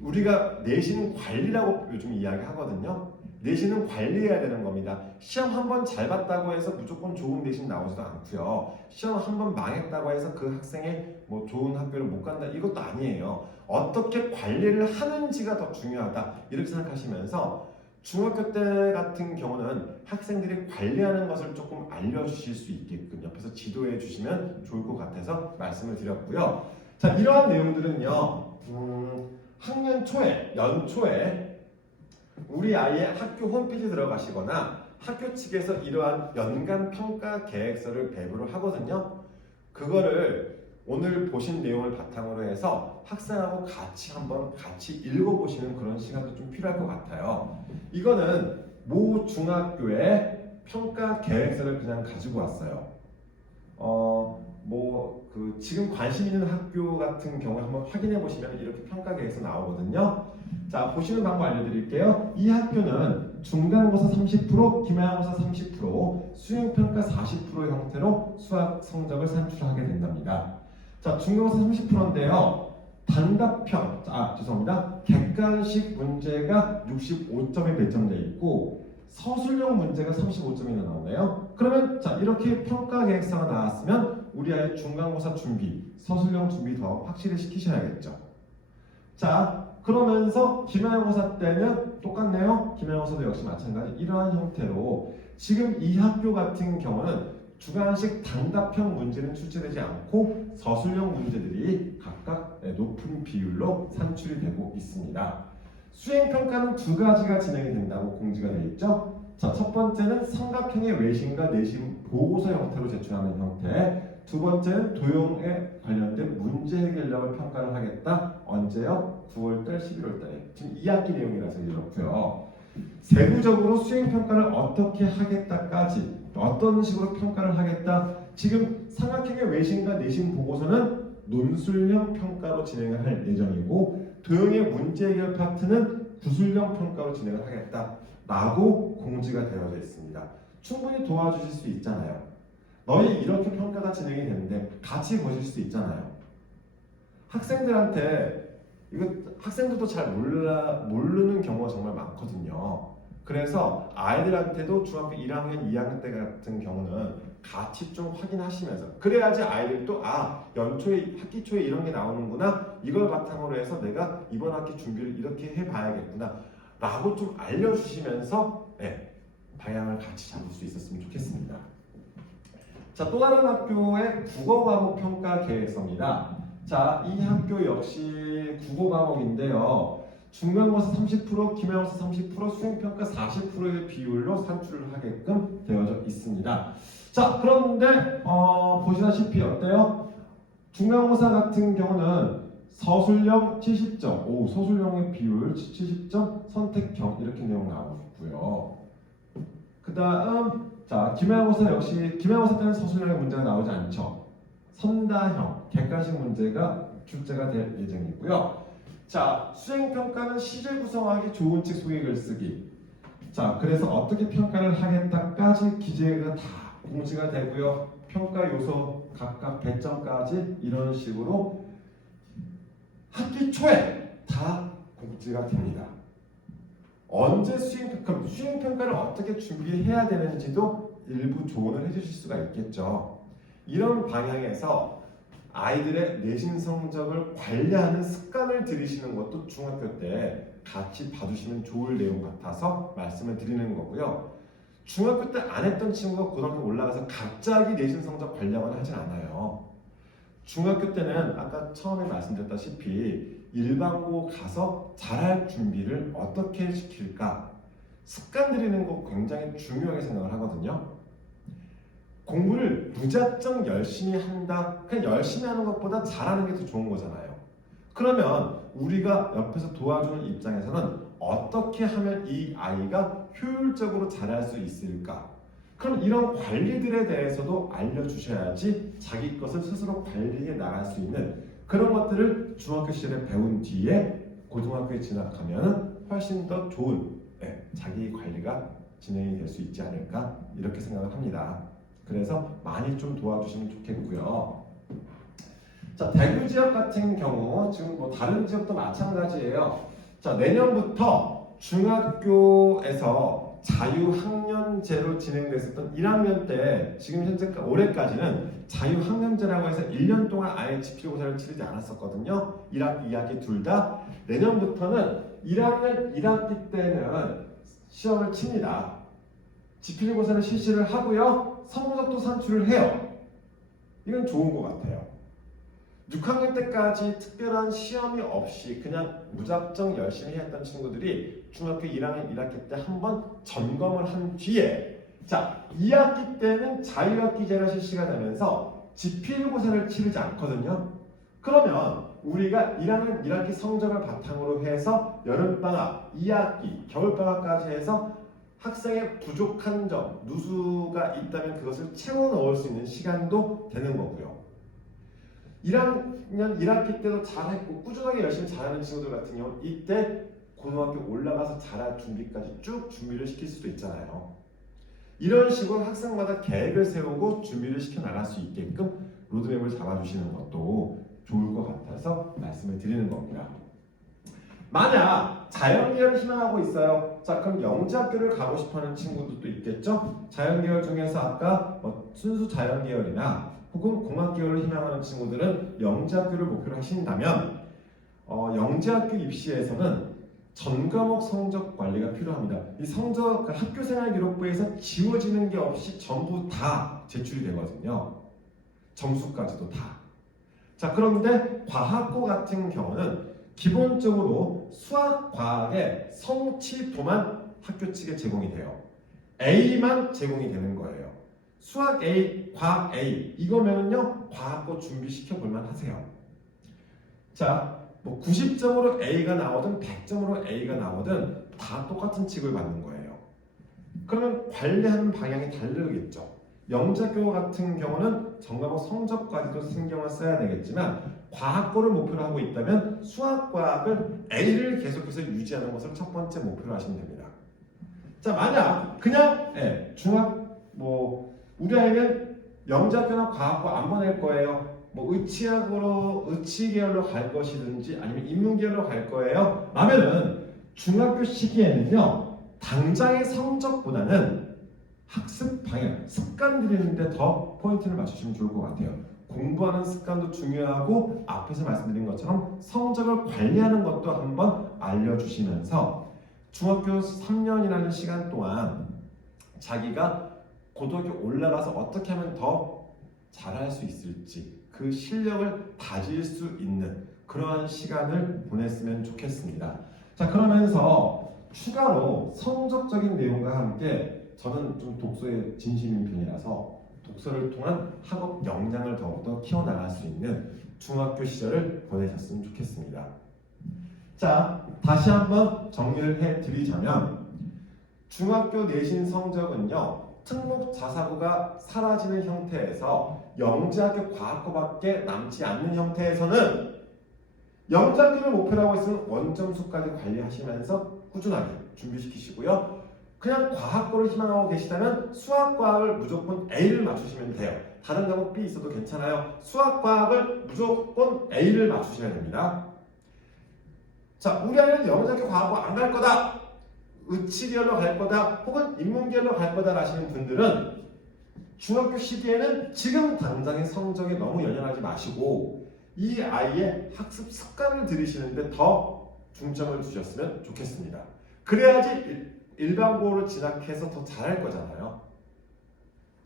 우리가 내신 관리라고 요즘 이야기하거든요. 내신은 관리해야 되는 겁니다. 시험 한 번 잘 봤다고 해서 무조건 좋은 내신 나오지도 않고요. 시험 한 번 망했다고 해서 그 학생이 뭐 좋은 학교를 못 간다 이것도 아니에요. 어떻게 관리를 하는지가 더 중요하다 이렇게 생각하시면서 중학교 때 같은 경우는 학생들이 관리하는 것을 조금 알려주실 수 있게끔 옆에서 지도해 주시면 좋을 것 같아서 말씀을 드렸고요. 자, 이러한 내용들은요. 학년 초에, 연초에 우리 아이의 학교 홈페이지에 들어가시거나 학교 측에서 이러한 연간 평가 계획서를 배부를 하거든요. 그거를 오늘 보신 내용을 바탕으로 해서 학생하고 같이 읽어보시는 그런 시간도 좀 필요할 것 같아요. 이거는 모 중학교의 평가 계획서를 그냥 가지고 왔어요. 지금 관심 있는 학교 같은 경우 한번 확인해 보시면 이렇게 평가 계획서 나오거든요. 자, 보시는 방법 알려드릴게요. 이 학교는 중간고사 30%, 기말고사 30%, 수행평가 40%의 형태로 수학 성적을 산출하게 된답니다. 자, 중간고사 30%인데요. 단답형, 객관식 문제가 65점에 배점되어 있고 서술형 문제가 35점이나 나오네요. 그러면 자, 이렇게 평가 계획서가 나왔으면 우리 아이 중간고사 준비, 서술형 준비 더 확실히 시키셔야겠죠. 자, 그러면서 기말고사 때는 똑같네요. 기말고사도 역시 마찬가지 이러한 형태로 지금 이 학교 같은 경우는 주관식 단답형 문제는 출제되지 않고 서술형 문제들이 각각 높은 비율로 산출이 되고 있습니다. 수행평가는 두 가지가 진행이 된다고 공지가 되어 있죠. 자, 첫 번째는 삼각형의 외심과 내심 보고서 형태로 제출하는 형태, 두 번째는 도형에 관련된 문제 해결력을 평가를 하겠다. 언제요? 9월달, 11월달에. 지금 2학기 내용이라서 이렇고요. 세부적으로 수행평가를 어떻게 하겠다까지 어떤 식으로 평가를 하겠다. 지금 삼각형의 외심과 내심 보고서는 논술형 평가로 진행을 할 예정이고 도형의 문제 해결 파트는 구술형 평가로 진행을 하겠다라고 공지가 되어져 있습니다. 충분히 도와주실 수 있잖아요. 너희 이렇게 평가가 진행이 되는데 같이 보실 수 있잖아요. 학생들한테 이거 학생들도 잘 모르는 경우가 정말 많거든요. 그래서 아이들한테도 중학교 1학년, 2학년 때 같은 경우는 같이 좀 확인하시면서 그래야지 아이들도 연초에 학기 초에 이런 게 나오는구나 이걸 바탕으로 해서 내가 이번 학기 준비를 이렇게 해봐야겠구나 라고 좀 알려주시면서 방향을 같이 잡을 수 있었으면 좋겠습니다. 자, 또 다른 학교의 국어 과목 평가 계획서입니다. 자, 이 학교 역시 국어 과목인데요. 중간고사 30%, 기말고사 30%, 수행평가 40%의 비율로 산출을 하게끔 되어져 있습니다. 자, 그런데 보시다시피 어때요? 중간고사 같은 경우는 서술형 70점, 서술형의 비율 70점, 선택형 이렇게 내용 나오고요. 그 다음 자, 기말고사 역시 기말고사 때는 서술형의 문제가 나오지 않죠. 선다형, 객관식 문제가 출제가 될 예정이고요. 자, 수행평가는 시제 구성하기 좋은 책 소개 글쓰기. 자, 그래서 어떻게 평가를 하겠다까지 기재가 다 공지가 되고요. 평가 요소 각각 배점까지 이런 식으로 학기 초에 다 공지가 됩니다. 언제 수행평가를 어떻게 준비해야 되는지도 일부 조언을 해주실 수가 있겠죠. 이런 방향에서 아이들의 내신 성적을 관리하는 습관을 들이시는 것도 중학교 때 같이 봐주시면 좋을 내용 같아서 말씀을 드리는 거고요. 중학교 때 안 했던 친구가 고등학교 올라가서 갑자기 내신 성적 관리하거나 하진 않아요. 중학교 때는 아까 처음에 말씀드렸다시피 일반고 가서 잘할 준비를 어떻게 시킬까 습관 들이는 거 굉장히 중요하게 생각을 하거든요. 공부를 무작정 열심히 한다. 그냥 열심히 하는 것보다 잘하는 게 더 좋은 거잖아요. 그러면 우리가 옆에서 도와주는 입장에서는 어떻게 하면 이 아이가 효율적으로 잘할 수 있을까? 그럼 이런 관리들에 대해서도 알려주셔야지 자기 것을 스스로 관리해 나갈 수 있는 그런 것들을 중학교 시절에 배운 뒤에 고등학교에 진학하면 훨씬 더 좋은 자기 관리가 진행이 될 수 있지 않을까 이렇게 생각을 합니다. 그래서 많이 좀 도와주시면 좋겠고요. 자, 대구 지역 같은 경우 지금 뭐 다른 지역도 마찬가지예요. 자, 내년부터 중학교에서 자유학년제로 진행됐었던 1학년 때 지금 현재 올해까지는 자유학년제라고 해서 1년 동안 아예 지필고사를 치르지 않았었거든요. 1학기, 2학기 둘 다. 내년부터는 1학년 1학기 때는 시험을 칩니다. 지필고사를 실시를 하고요. 성적도 산출을 해요. 이건 좋은 것 같아요. 6학년 때까지 특별한 시험이 없이 그냥 무작정 열심히 했던 친구들이 중학교 1학년 1학기 때 한번 점검을 한 뒤에 자 2학기 때는 자유학기제가 실시가 되면서 지필고사를 치르지 않거든요. 그러면 우리가 1학년 1학기 성적을 바탕으로 해서 여름방학, 2학기, 겨울방학까지 해서 학생의 부족한 점, 누수가 있다면 그것을 채워 넣을 수 있는 시간도 되는 거고요. 1학년 1학기 때도 잘했고 꾸준하게 열심히 잘하는 친구들 같은 경우 이때 고등학교 올라가서 잘할 준비까지 쭉 준비를 시킬 수도 있잖아요. 이런 식으로 학생마다 계획을 세우고 준비를 시켜 나갈 수 있게끔 로드맵을 잡아주시는 것도 좋을 것 같아서 말씀을 드리는 겁니다. 만약 자연계열을 희망하고 있어요. 자, 그럼 영재학교를 가고 싶어하는 친구들도 있겠죠? 자연계열 중에서 아까 순수 자연계열이나 혹은 공학계열을 희망하는 친구들은 영재학교를 목표로 하신다면 영재학교 입시에서는 전과목 성적 관리가 필요합니다. 이 성적, 학교생활기록부에서 지워지는 게 없이 전부 다 제출이 되거든요. 점수까지도 다. 자, 그런데 과학고 같은 경우는 기본적으로 수학, 과학의 성취도만 학교 측에 제공이 돼요. A만 제공이 되는 거예요. 수학 A, 과학 A 이거면요 과학고 준비시켜 볼만 하세요. 자, 뭐 90점으로 A가 나오든 100점으로 A가 나오든 다 똑같은 칙을 받는 거예요. 그러면 관리하는 방향이 다르겠죠. 영재학교 같은 경우는 전과목 성적까지도 신경을 써야 되겠지만 과학고를 목표로 하고 있다면 수학, 과학을 A를 계속해서 유지하는 것을 첫 번째 목표로 하시면 됩니다. 자, 만약 그냥 우리 아이는 영재학교나 과학고 안 보낼 거예요. 뭐 의치 계열로 갈 것이든지 아니면 인문 계열로 갈 거예요. 라면은 중학교 시기에는요 당장의 성적보다는 학습 방향, 습관 들이는데 더 포인트를 맞추시면 좋을 것 같아요. 공부하는 습관도 중요하고 앞에서 말씀드린 것처럼 성적을 관리하는 것도 한번 알려주시면서 중학교 3년이라는 시간 동안 자기가 고등학교 올라가서 어떻게 하면 더 잘할 수 있을지 그 실력을 다질 수 있는 그러한 시간을 보냈으면 좋겠습니다. 자, 그러면서 추가로 성적적인 내용과 함께 저는 좀 독서에 진심인 편이라서 독서를 통한 학업 역량을 더욱더 키워나갈 수 있는 중학교 시절을 보내셨으면 좋겠습니다. 자, 다시 한번 정리를 해드리자면 중학교 내신 성적은요 특목 자사고가 사라지는 형태에서 영재학교 과학고밖에 남지 않는 형태에서는 영재학교를 목표로 하고 있으면 원점수까지 관리하시면서 꾸준하게 준비시키시고요. 그냥 과학고를 희망하고 계시다면 수학, 과학을 무조건 A를 맞추시면 돼요. 다른 과목 B 있어도 괜찮아요. 수학, 과학을 무조건 A를 맞추셔야 됩니다. 자, 우리 아이는 영재학교 과학고 안 갈 거다. 의치계열로 갈 거다. 혹은 인문계열로 갈 거다 하시는 분들은 중학교 시기에는 지금 당장의 성적에 너무 연연하지 마시고 이 아이의 학습 습관을 들이시는데 더 중점을 두셨으면 좋겠습니다. 그래야지 일반고로 진학해서 더 잘할 거잖아요.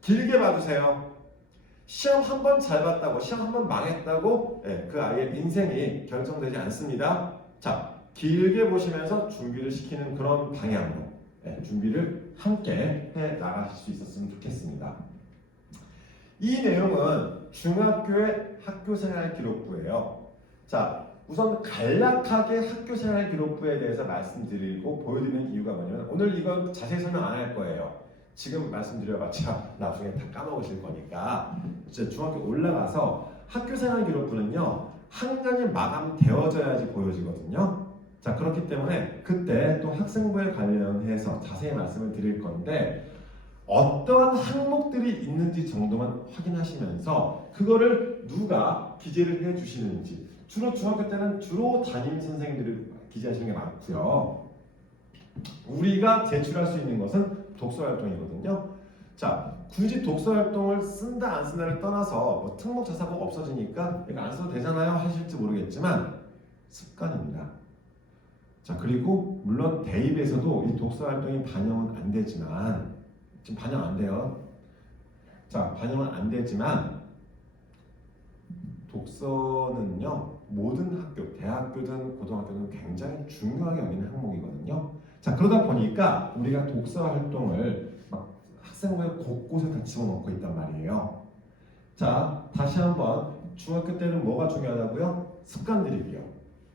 길게 봐주세요. 시험 한 번 잘 봤다고 시험 한 번 망했다고 그 아이의 인생이 결정되지 않습니다. 자, 길게 보시면서 준비를 시키는 그런 방향으로 준비를 함께 해 나가실 수 있었으면 좋겠습니다. 이 내용은 중학교의 학교생활 기록부예요. 자, 우선 간략하게 학교생활 기록부에 대해서 말씀드리고 보여드리는 이유가 뭐냐면 오늘 이거 자세히 설명 안 할 거예요. 지금 말씀드려봤자 나중에 다 까먹으실 거니까 이제 중학교 올라가서 학교생활 기록부는요 학년이 마감되어져야지 보여지거든요. 자, 그렇기 때문에 그때 또 학생부에 관련해서 자세히 말씀을 드릴 건데 어떠한 항목들이 있는지 정도만 확인하시면서 그거를 누가 기재를 해 주시는지, 주로 중학교 때는 주로 담임 선생님들이 기재하시는 게 많고요. 우리가 제출할 수 있는 것은 독서활동이거든요. 자, 굳이 독서활동을 쓴다 안 쓴다를 떠나서 뭐 특목 자사고 없어지니까 이거 안 써도 되잖아요 하실지 모르겠지만 습관입니다. 자, 그리고 물론 대입에서도 이 독서활동이 반영은 안 되지만 지금 반영 안 돼요. 자, 반영은 안 되지만 독서는요 모든 학교, 대학교든 고등학교든 굉장히 중요하게 여기는 항목이거든요. 자, 그러다 보니까 우리가 독서 활동을 막 학생부에 곳곳에 다 집어넣고 있단 말이에요. 자, 다시 한번 중학교 때는 뭐가 중요하다고요? 습관 들이기요.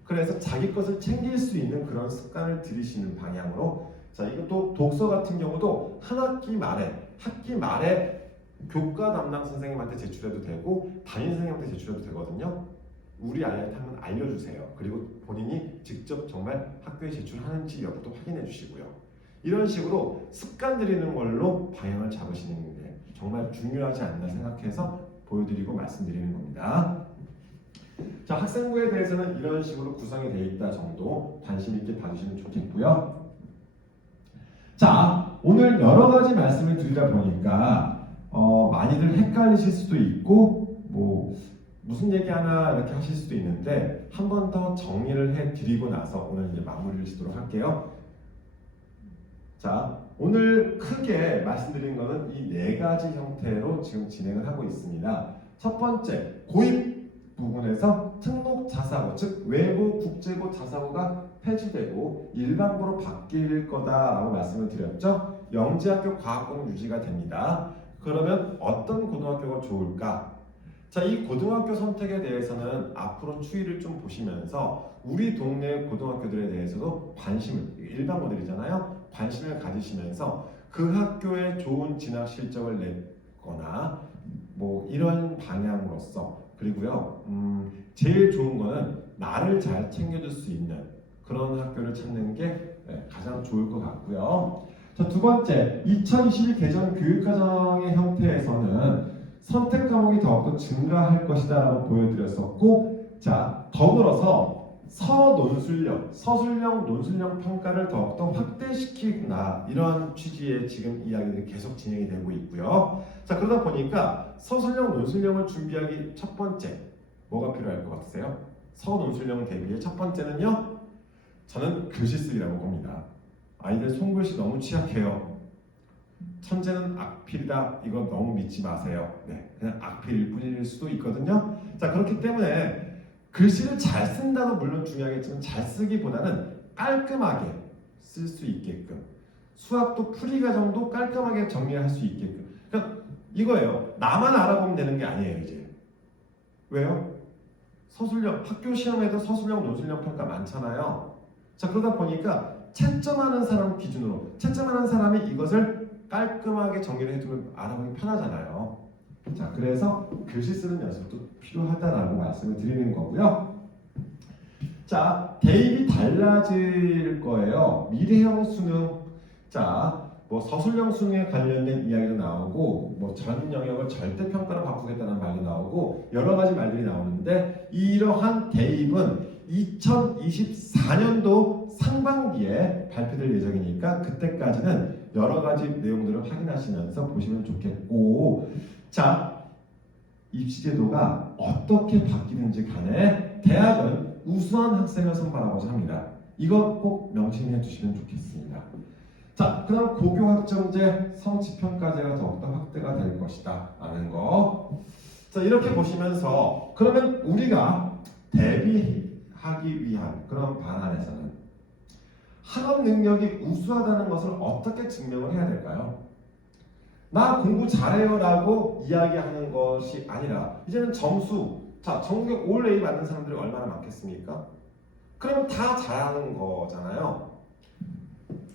그래서 자기 것을 챙길 수 있는 그런 습관을 들이시는 방향으로, 자, 이것도 독서 같은 경우도 한 학기 말에 교과 담당 선생님한테 제출해도 되고 담임 선생님한테 제출해도 되거든요. 우리 아이한테 한번 알려주세요. 그리고 본인이 직접 정말 학교에 제출하는지 여부도 확인해 주시고요. 이런 식으로 습관 들이는 걸로 방향을 잡으시는 게 정말 중요하지 않나 생각해서 보여드리고 말씀드리는 겁니다. 자, 학생부에 대해서는 이런 식으로 구성이 되어 있다 정도 관심 있게 봐주시면 좋겠고요. 자, 오늘 여러 가지 말씀을 드리다 보니까 많이들 헷갈리실 수도 있고 뭐 무슨 얘기하나 이렇게 하실 수도 있는데 한 번 더 정리를 해드리고 나서 오늘 이제 마무리를 짓도록 할게요. 자, 오늘 크게 말씀드린 거는 이 네 가지 형태로 지금 진행을 하고 있습니다. 첫 번째, 고입 부분에서 특목 자사고, 즉 외고 국제고 자사고가 폐지되고 일반고로 바뀔 거다라고 말씀을 드렸죠. 영재학교 과학고는 유지가 됩니다. 그러면 어떤 고등학교가 좋을까? 자, 이 고등학교 선택에 대해서는 앞으로 추이를 좀 보시면서 우리 동네 고등학교들에 대해서도 관심을, 일반고들이잖아요. 관심을 가지시면서 그 학교에 좋은 진학 실적을 냈거나 뭐 이런 방향으로서, 그리고요 제일 좋은 거는 나를 잘 챙겨줄 수 있는 그런 학교를 찾는 게 가장 좋을 것 같고요. 자, 두 번째, 2022 개정 교육과정의 형태에서는 선택 과목이 더욱더 증가할 것이다 라고 보여드렸었고, 자, 더불어서 서논술형, 서술형, 논술형 평가를 더욱더 확대시키구나, 이런 취지의 지금 이야기들이 계속 진행이 되고 있고요. 자, 그러다 보니까 서술형, 논술형을 준비하기 첫 번째 뭐가 필요할 것 같으세요? 서논술형 대비의 첫 번째는요, 저는 글씨 쓰기라고 봅니다. 아이들 손글씨 너무 취약해요. 천재는 악필이다, 이거 너무 믿지 마세요. 네, 그냥 악필일 뿐일 수도 있거든요. 자, 그렇기 때문에 글씨를 잘 쓴다도 물론 중요하겠지만 잘 쓰기보다는 깔끔하게 쓸 수 있게끔, 수학도 풀이 과정도 깔끔하게 정리할 수 있게끔, 그러니까 이거예요. 나만 알아보면 되는 게 아니에요. 이제 왜요? 서술형, 학교 시험에도 서술형, 논술형 평가 많잖아요. 자, 그러다 보니까 채점하는 사람 기준으로, 채점하는 사람이 이것을 깔끔하게 정리를 해두면 알아보기 편하잖아요. 자, 그래서 글씨 쓰는 연습도 필요하다라고 말씀을 드리는 거고요. 자, 대입이 달라질 거예요. 미래형 수능, 자, 뭐 서술형 수능에 관련된 이야기도 나오고, 뭐 전 영역을 절대 평가로 바꾸겠다는 말도 나오고, 여러 가지 말들이 나오는데, 이러한 대입은 2024년도 상반기에 발표될 예정이니까 그때까지는 여러 가지 내용들을 확인하시면서 보시면 좋겠고, 자, 입시제도가 어떻게 바뀌는지 간에 대학은 우수한 학생을 선발하고자 합니다. 이거 꼭 명심해 주시면 좋겠습니다. 자, 그 다음 고교학점제, 성취평가제가 더욱더 확대가 될 것이다 라는 거. 자, 이렇게 보시면서 그러면 우리가 대비하기 위한 그런 방안에서는 학업 능력이 우수하다는 것을 어떻게 증명을 해야 될까요? 나 공부 잘해요라고 이야기하는 것이 아니라 이제는 점수, 자 전국에 올 A 받는 사람들이 얼마나 많겠습니까? 그러면 다 잘하는 거잖아요.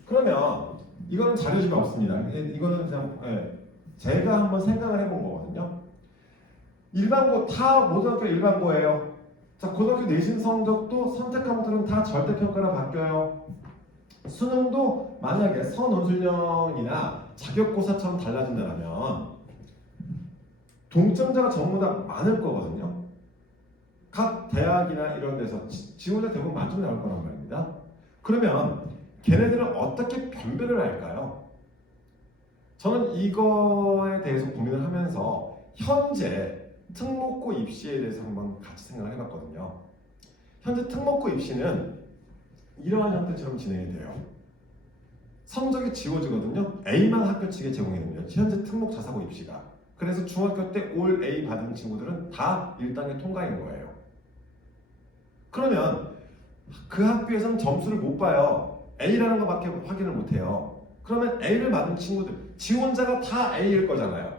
그러면 이거는 자료집에 없습니다. 이거는 그냥 제가 한번 생각을 해본 거거든요. 일반고 다 모든 학교 일반고예요. 자 고등학교 내신 성적도 선택 과목들은 다 절대평가로 바뀌어요. 수능도 만약에 선논술형이나 자격고사처럼 달라진다면 동점자가 전부 다 많을 거거든요. 각 대학이나 이런 데서 지원자 대부분 만점 나올 거란 말입니다. 그러면 걔네들은 어떻게 변별을 할까요? 저는 이거에 대해서 고민을 하면서 현재 특목고 입시에 대해서 한번 같이 생각을 해봤거든요. 현재 특목고 입시는 이러한 형태처럼 진행이 돼요. 성적이 지워지거든요. A만 학교 측에 제공이 됩니다. 현재 특목 자사고 입시가. 그래서 중학교 때 올 A 받은 친구들은 다 1단계 통과인 거예요. 그러면 그 학교에서는 점수를 못 봐요. A라는 것밖에 확인을 못 해요. 그러면 A를 받은 친구들, 지원자가 다 A일 거잖아요.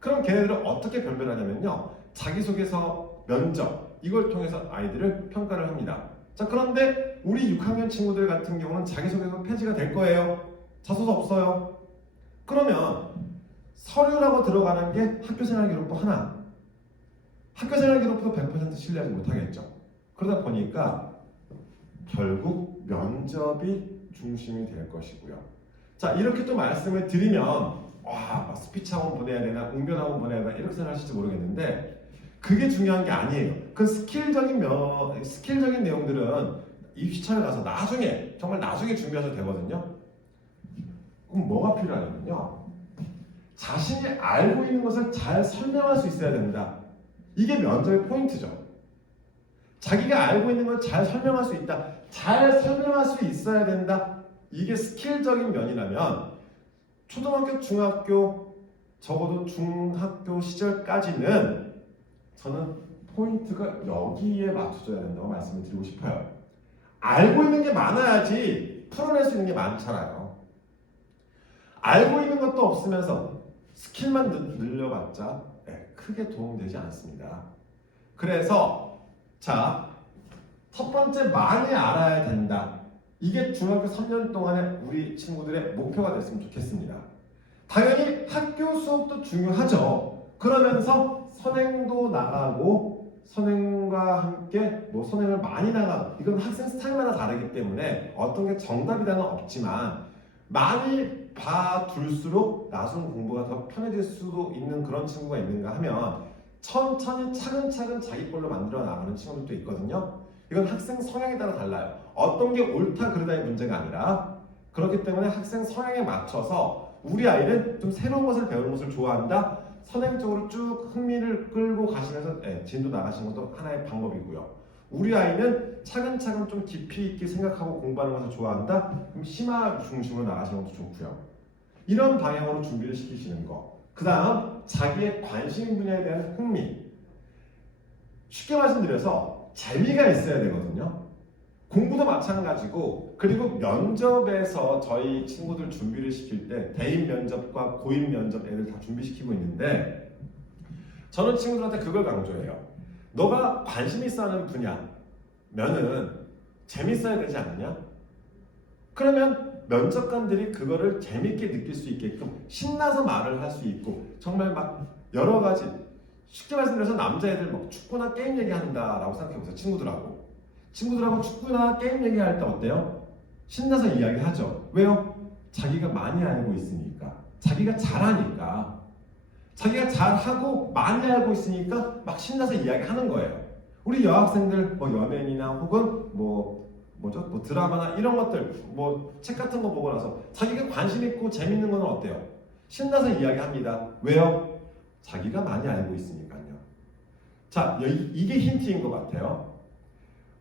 그럼 걔네들은 어떻게 변별하냐면요. 자기소개서, 면접 이걸 통해서 아이들을 평가를 합니다. 자 그런데 우리 6학년 친구들 같은 경우는 자기소개서 폐지가 될 거예요. 자소서 없어요. 그러면 서류라고 들어가는 게 학교생활기록부 하나. 학교생활기록부도 100% 신뢰하지 못하겠죠. 그러다 보니까 결국 면접이 중심이 될 것이고요. 자 이렇게 또 말씀을 드리면 와 스피치 학원 보내야 되나 응변 학원 보내야 되나 이렇게 생각하실지 모르겠는데 그게 중요한 게 아니에요. 그 스킬적인 내용들은 입시처에 가서 나중에 정말 나중에 준비하셔도 되거든요. 그럼 뭐가 필요하냐면요. 자신이 알고 있는 것을 잘 설명할 수 있어야 된다. 이게 면접의 포인트죠. 자기가 알고 있는 걸 잘 설명할 수 있다. 잘 설명할 수 있어야 된다. 이게 스킬적인 면이라면 초등학교, 중학교, 적어도 중학교 시절까지는 저는 포인트가 여기에 맞춰져야 된다고 말씀을 드리고 싶어요. 알고 있는 게 많아야지 풀어낼 수 있는 게 많잖아요. 알고 있는 것도 없으면서 스킬만 늘려봤자 크게 도움되지 않습니다. 그래서 자, 첫 번째 많이 알아야 된다. 이게 중학교 3년 동안의 우리 친구들의 목표가 됐으면 좋겠습니다. 당연히 학교 수업도 중요하죠. 그러면서 선행도 나가고 선행과 함께 선행을 많이 나가고 이건 학생 스타일마다 다르기 때문에 어떤 게 정답이라는 없지만 많이 봐둘수록 나중 공부가 더 편해질 수도 있는 그런 친구가 있는가 하면 천천히 차근차근 자기 걸로 만들어 나가는 친구들도 있거든요. 이건 학생 성향에 따라 달라요. 어떤 게 옳다 그르다의 문제가 아니라 그렇기 때문에 학생 성향에 맞춰서 우리 아이는 좀 새로운 것을 배우는 것을 좋아한다. 선행적으로 쭉 흥미를 끌고 가시면서 진도 나가시는 것도 하나의 방법이고요. 우리 아이는 차근차근 좀 깊이 있게 생각하고 공부하는 것을 좋아한다. 그럼 심화 중심으로 나가시는 것도 좋고요. 이런 방향으로 준비를 시키시는 거. 그 다음 자기의 관심 분야에 대한 흥미. 쉽게 말씀드려서 재미가 있어야 되거든요. 공부도 마찬가지고 그리고 면접에서 저희 친구들 준비를 시킬 때 대인 면접과 고인 면접 애들 다 준비시키고 있는데 저는 친구들한테 그걸 강조해요. 너가 관심 있어 하는 분야면은 재밌어야 되지 않느냐? 그러면 면접관들이 그거를 재밌게 느낄 수 있게끔 신나서 말을 할 수 있고 정말 막 여러 가지 쉽게 말씀드려서 남자애들 막 축구나 게임 얘기한다라고 생각해보세요. 친구들하고 축구나 게임 얘기할 때 어때요? 신나서 이야기하죠. 왜요? 자기가 많이 알고 있으니까. 자기가 잘하니까. 자기가 잘하고 많이 알고 있으니까 막 신나서 이야기하는 거예요. 우리 여학생들 연예인이나 혹은 드라마나 이런 것들 책 같은 거 보고 나서 자기가 관심 있고 재밌는 건 어때요? 신나서 이야기합니다. 왜요? 자기가 많이 알고 있으니까요. 자, 이게 힌트인 것 같아요.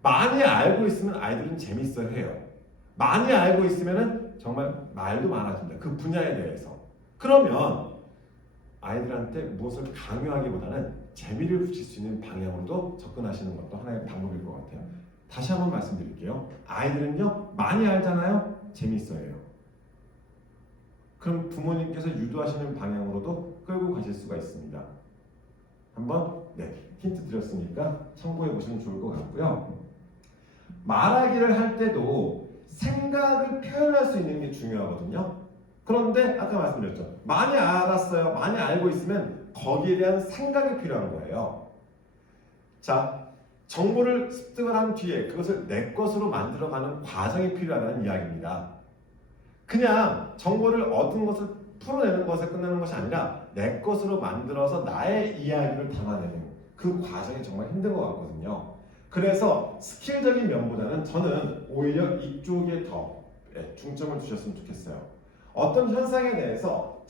많이 알고 있으면 아이들은 재밌어 해요. 많이 알고 있으면 정말 말도 많아진다. 그 분야에 대해서. 그러면 아이들한테 무엇을 강요하기보다는 재미를 붙일 수 있는 방향으로도 접근하시는 것도 하나의 방법일 것 같아요. 다시 한번 말씀드릴게요. 아이들은요 많이 알잖아요. 재밌어 해요. 그럼 부모님께서 유도하시는 방향으로도 끌고 가실 수가 있습니다. 한번 힌트 드렸으니까 참고해 보시면 좋을 것 같고요. 말하기를 할 때도 생각을 표현할 수 있는 게 중요하거든요. 그런데 아까 말씀드렸죠. 많이 알았어요. 많이 알고 있으면 거기에 대한 생각이 필요한 거예요. 자, 정보를 습득을 한 뒤에 그것을 내 것으로 만들어가는 과정이 필요하다는 이야기입니다. 그냥 정보를 얻은 것을 풀어내는 것에 끝나는 것이 아니라 내 것으로 만들어서 나의 이야기를 담아내는 그 과정이 정말 힘든 것 같거든요. 그래서 스킬적인 면보다는 저는 오히려 이쪽에 더 중점을 두셨으면 좋겠어요. 어떤 현상에 대해서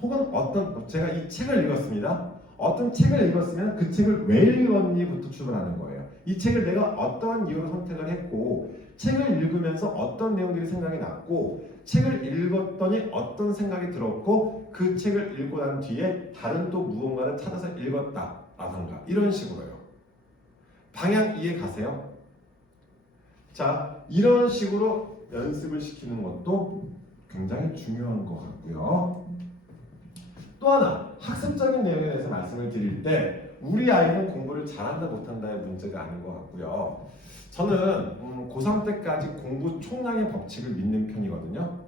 혹은 제가 이 책을 읽었습니다. 어떤 책을 읽었으면 그 책을 왜 읽었니부터 출발하는 거예요. 이 책을 내가 어떤 이유로 선택을 했고 책을 읽으면서 어떤 내용들이 생각이 났고 책을 읽었더니 어떤 생각이 들었고 그 책을 읽고 난 뒤에 다른 또 무언가를 찾아서 읽었다라던가 이런 식으로요. 방향 이해 가세요? 자, 이런 식으로 연습을 시키는 것도 굉장히 중요한 것 같고요. 또 하나, 학습적인 내용에 대해서 말씀을 드릴 때 우리 아이는 공부를 잘한다 못한다의 문제가 아닌 것 같고요. 저는 고3 때까지 공부 총량의 법칙을 믿는 편이거든요.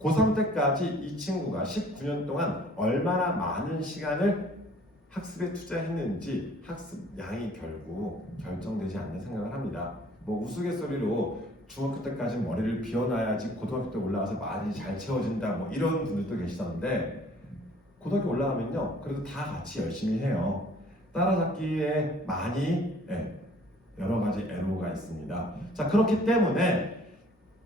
고3 때까지 이 친구가 19년 동안 얼마나 많은 시간을 학습에 투자했는지 학습 양이 결국 결정되지 않는 생각을 합니다. 뭐 우스갯소리로 중학교 때까지 머리를 비워놔야지 고등학교 때 올라가서 많이 잘 채워진다 뭐 이런 분들도 계시던데 고등학교 올라가면요 그래도 다 같이 열심히 해요. 따라잡기에 많이 여러 가지 애로가 있습니다. 자, 그렇기 때문에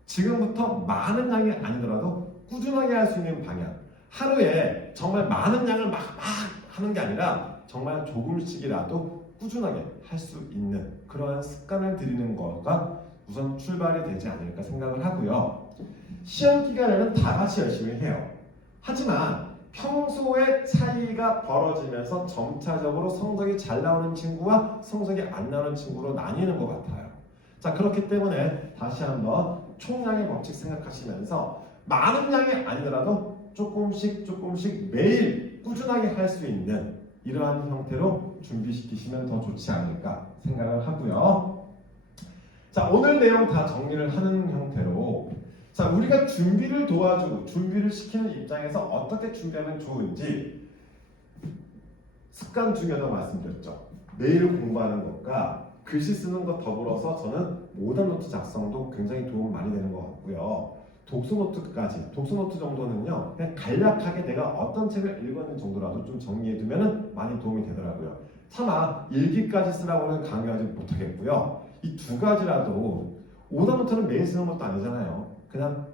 지금부터 많은 양이 아니더라도 꾸준하게 할 수 있는 방향, 하루에 정말 많은 양을 막 하는 게 아니라 정말 조금씩이라도 꾸준하게 할 수 있는 그러한 습관을 들이는 거가 우선 출발이 되지 않을까 생각을 하고요. 시험 기간에는 다 같이 열심히 해요. 하지만 평소에 차이가 벌어지면서 점차적으로 성적이 잘 나오는 친구와 성적이 안 나오는 친구로 나뉘는 것 같아요. 자, 그렇기 때문에 다시 한번 총량의 법칙 생각하시면서 많은 양이 아니더라도 조금씩 매일 꾸준하게 할 수 있는 이러한 형태로 준비시키시면 더 좋지 않을까 생각을 하고요. 자, 오늘 내용 다 정리를 하는 형태로 자, 우리가 준비를 도와주고 준비를 시키는 입장에서 어떻게 준비하면 좋은지 습관 중에 하나 말씀드렸죠. 매일 공부하는 것과 글씨 쓰는 것 더불어서 저는 오답노트 작성도 굉장히 도움 많이 되는 것 같고요. 독서노트까지, 독서노트 정도는요 그냥 간략하게 내가 어떤 책을 읽었는 정도라도 좀 정리해두면 많이 도움이 되더라고요. 차마 일기까지 쓰라고는 강요하지 못하겠고요. 이 두 가지라도 오답노트는 매일 쓰는 것도 아니잖아요. 그냥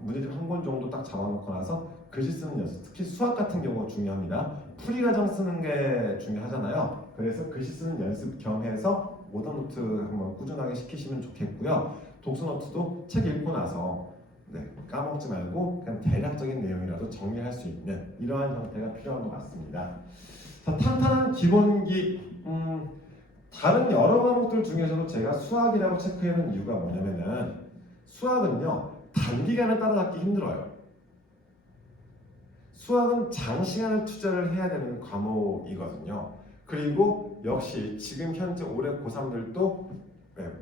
문제집 한 권 정도 딱 잡아놓고 나서 글씨 쓰는 연습, 특히 수학 같은 경우가 중요합니다. 풀이 과정 쓰는 게 중요하잖아요. 그래서 글씨 쓰는 연습 겸해서 오답노트 한번 꾸준하게 시키시면 좋겠고요. 독서노트도 책 읽고 나서 까먹지 말고 그냥 대략적인 내용이라도 정리할 수 있는 이러한 형태가 필요한 것 같습니다. 자, 탄탄한 기본기 다른 여러 과목들 중에서도 제가 수학이라고 체크해놓은 이유가 뭐냐면은 수학은요 단기간에 따라잡기 힘들어요. 수학은 장시간을 투자를 해야 되는 과목이거든요. 그리고 역시 지금 현재 올해 고3들도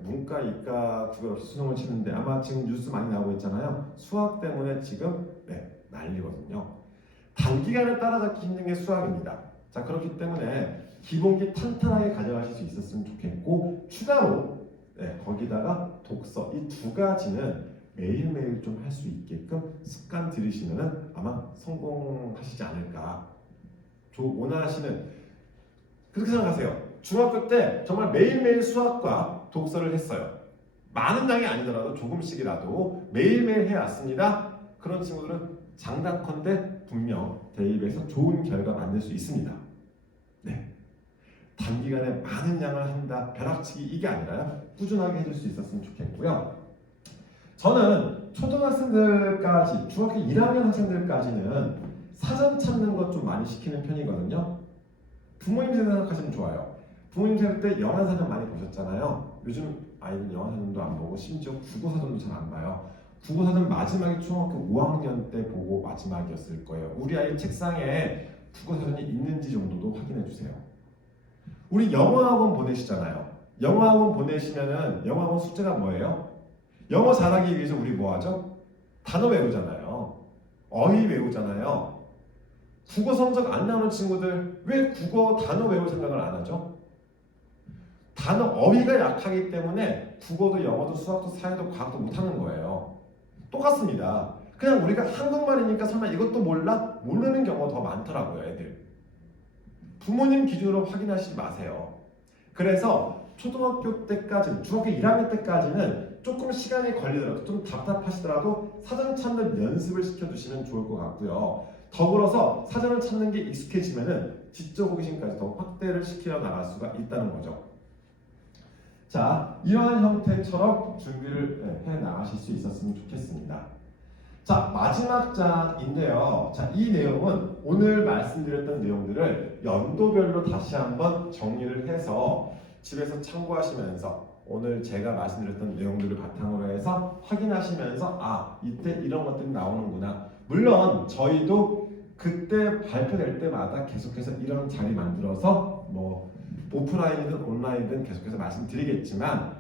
문과, 이과 구별 없이 수능을 치는데 아마 지금 뉴스 많이 나오고 있잖아요. 수학 때문에 지금 난리거든요. 단기간에 따라잡기 힘든 게 수학입니다. 자, 그렇기 때문에 기본기 탄탄하게 가져가실 수 있었으면 좋겠고 추가로 거기다가 독서 이 두 가지는 매일매일 좀 할 수 있게끔 습관 들이시면 아마 성공하시지 않을까. 원하시는 그렇게 생각하세요. 중학교 때 정말 매일매일 수학과 독서를 했어요. 많은 양이 아니더라도 조금씩이라도 매일매일 해왔습니다. 그런 친구들은 장단컨대 분명 대입에서 좋은 결과 만들 수 있습니다. 단기간에 많은 양을 한다, 벼락치기 이게 아니라요. 꾸준하게 해줄 수 있었으면 좋겠고요. 저는 초등학생들까지, 중학교 1학년 학생들까지는 사전 찾는 것 좀 많이 시키는 편이거든요. 부모님 세대 생각하시면 좋아요. 부모님 세대 때 영화사전 많이 보셨잖아요. 요즘 아이들 영화사전도 안 보고 심지어 국어사전도 잘 안 봐요. 국어사전 마지막이 중학교 5학년 때 보고 마지막이었을 거예요. 우리 아이 책상에 국어사전이 있는지 정도도 확인해 주세요. 우리 영어학원 보내시잖아요. 영어학원 보내시면은 영어학원 숙제가 뭐예요? 영어 잘하기 위해서 우리 뭐 하죠? 단어 외우잖아요. 어휘 외우잖아요. 국어 성적 안 나오는 친구들 왜 국어 단어 외울 생각을 안 하죠? 단어 어휘가 약하기 때문에 국어도 영어도 수학도 사회도 과학도 못하는 거예요. 똑같습니다. 그냥 우리가 한국말이니까 설마 이것도 몰라? 모르는 경우가 더 많더라고요, 애들. 부모님 기준으로 확인하시지 마세요. 그래서 초등학교 때까지는, 중학교 1학년 때까지는 조금 시간이 걸리더라도 좀 답답하시더라도 사전 찾는 연습을 시켜주시면 좋을 것 같고요. 더불어서 사전을 찾는 게 익숙해지면은 지적 호기심까지 더 확대를 시켜 나갈 수가 있다는 거죠. 자, 이러한 형태처럼 준비를 해 나가실 수 있었으면 좋겠습니다. 자, 마지막 장인데요. 자, 이 내용은 오늘 말씀드렸던 내용들을 연도별로 다시 한번 정리를 해서 집에서 참고하시면서 오늘 제가 말씀드렸던 내용들을 바탕으로 해서 확인하시면서 아, 이때 이런 것들이 나오는구나. 물론 저희도 그때 발표될 때마다 계속해서 이런 자리 만들어서 뭐 오프라인이든 온라인이든 계속해서 말씀드리겠지만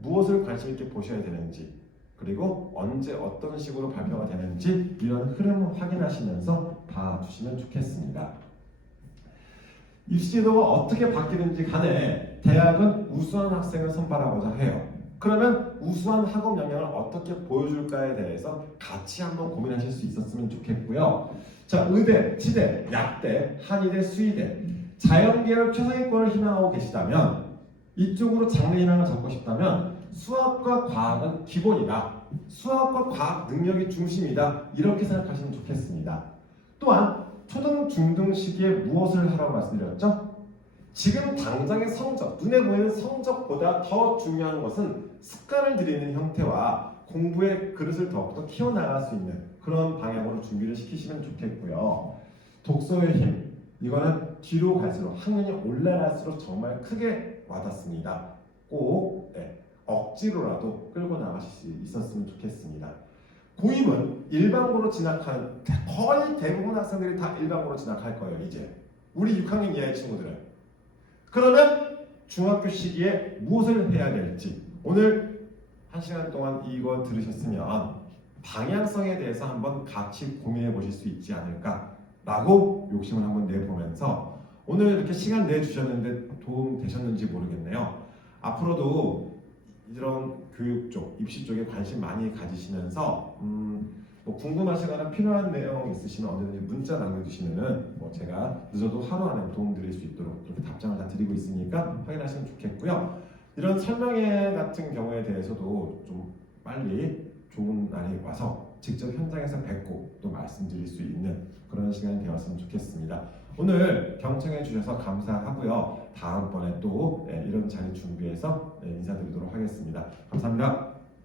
무엇을 관심 있게 보셔야 되는지 그리고 언제 어떤 식으로 발표가 되는지 이런 흐름을 확인하시면서 봐주시면 좋겠습니다. 입시 제도가 어떻게 바뀌는지 간에 대학은 우수한 학생을 선발하고자 해요. 그러면 우수한 학업 역량을 어떻게 보여줄까에 대해서 같이 한번 고민하실 수 있었으면 좋겠고요. 자, 의대, 치대, 약대, 한의대, 수의대, 자연계열 최상위권을 희망하고 계시다면 이쪽으로 장래 희망을 잡고 싶다면 수학과 과학은 기본이다. 수학과 과학 능력이 중심이다. 이렇게 생각하시면 좋겠습니다. 또한 초등, 중등 시기에 무엇을 하라고 말씀드렸죠? 지금 당장의 성적, 눈에 보이는 성적보다 더 중요한 것은 습관을 들이는 형태와 공부의 그릇을 더욱더 키워나갈 수 있는 그런 방향으로 준비를 시키시면 좋겠고요. 독서의 힘, 이거는 뒤로 갈수록 학년이 올라갈수록 정말 크게 와닿습니다. 꼭 억지로라도 끌고 나가실 수 있었으면 좋겠습니다. 고임은 일반고로 진학한 거의 대부분 학생들이 다 일반고로 진학할 거예요. 이제 우리 6학년 이하의 친구들은. 그러면 중학교 시기에 무엇을 해야 될지 오늘 1시간 동안 이거 들으셨으면 방향성에 대해서 한번 같이 고민해 보실 수 있지 않을까라고 욕심을 한번 내보면서 오늘 이렇게 시간 내주셨는데 도움 되셨는지 모르겠네요. 앞으로도 이런 교육 쪽, 입시 쪽에 관심 많이 가지시면서 뭐 궁금하시거나 필요한 내용 있으시면 언제든지 문자 남겨주시면은 뭐 제가 늦어도 하루 안에 도움드릴 수 있도록 이렇게 답장을 다 드리고 있으니까 확인하시면 좋겠고요. 이런 설명회 같은 경우에 대해서도 좀 빨리 좋은 날이 와서 직접 현장에서 뵙고 또 말씀드릴 수 있는 그런 시간이 되었으면 좋겠습니다. 오늘 경청해 주셔서 감사하고요. 다음번에 또 이런 자리 준비해서 인사드리도록 하겠습니다. 감사합니다.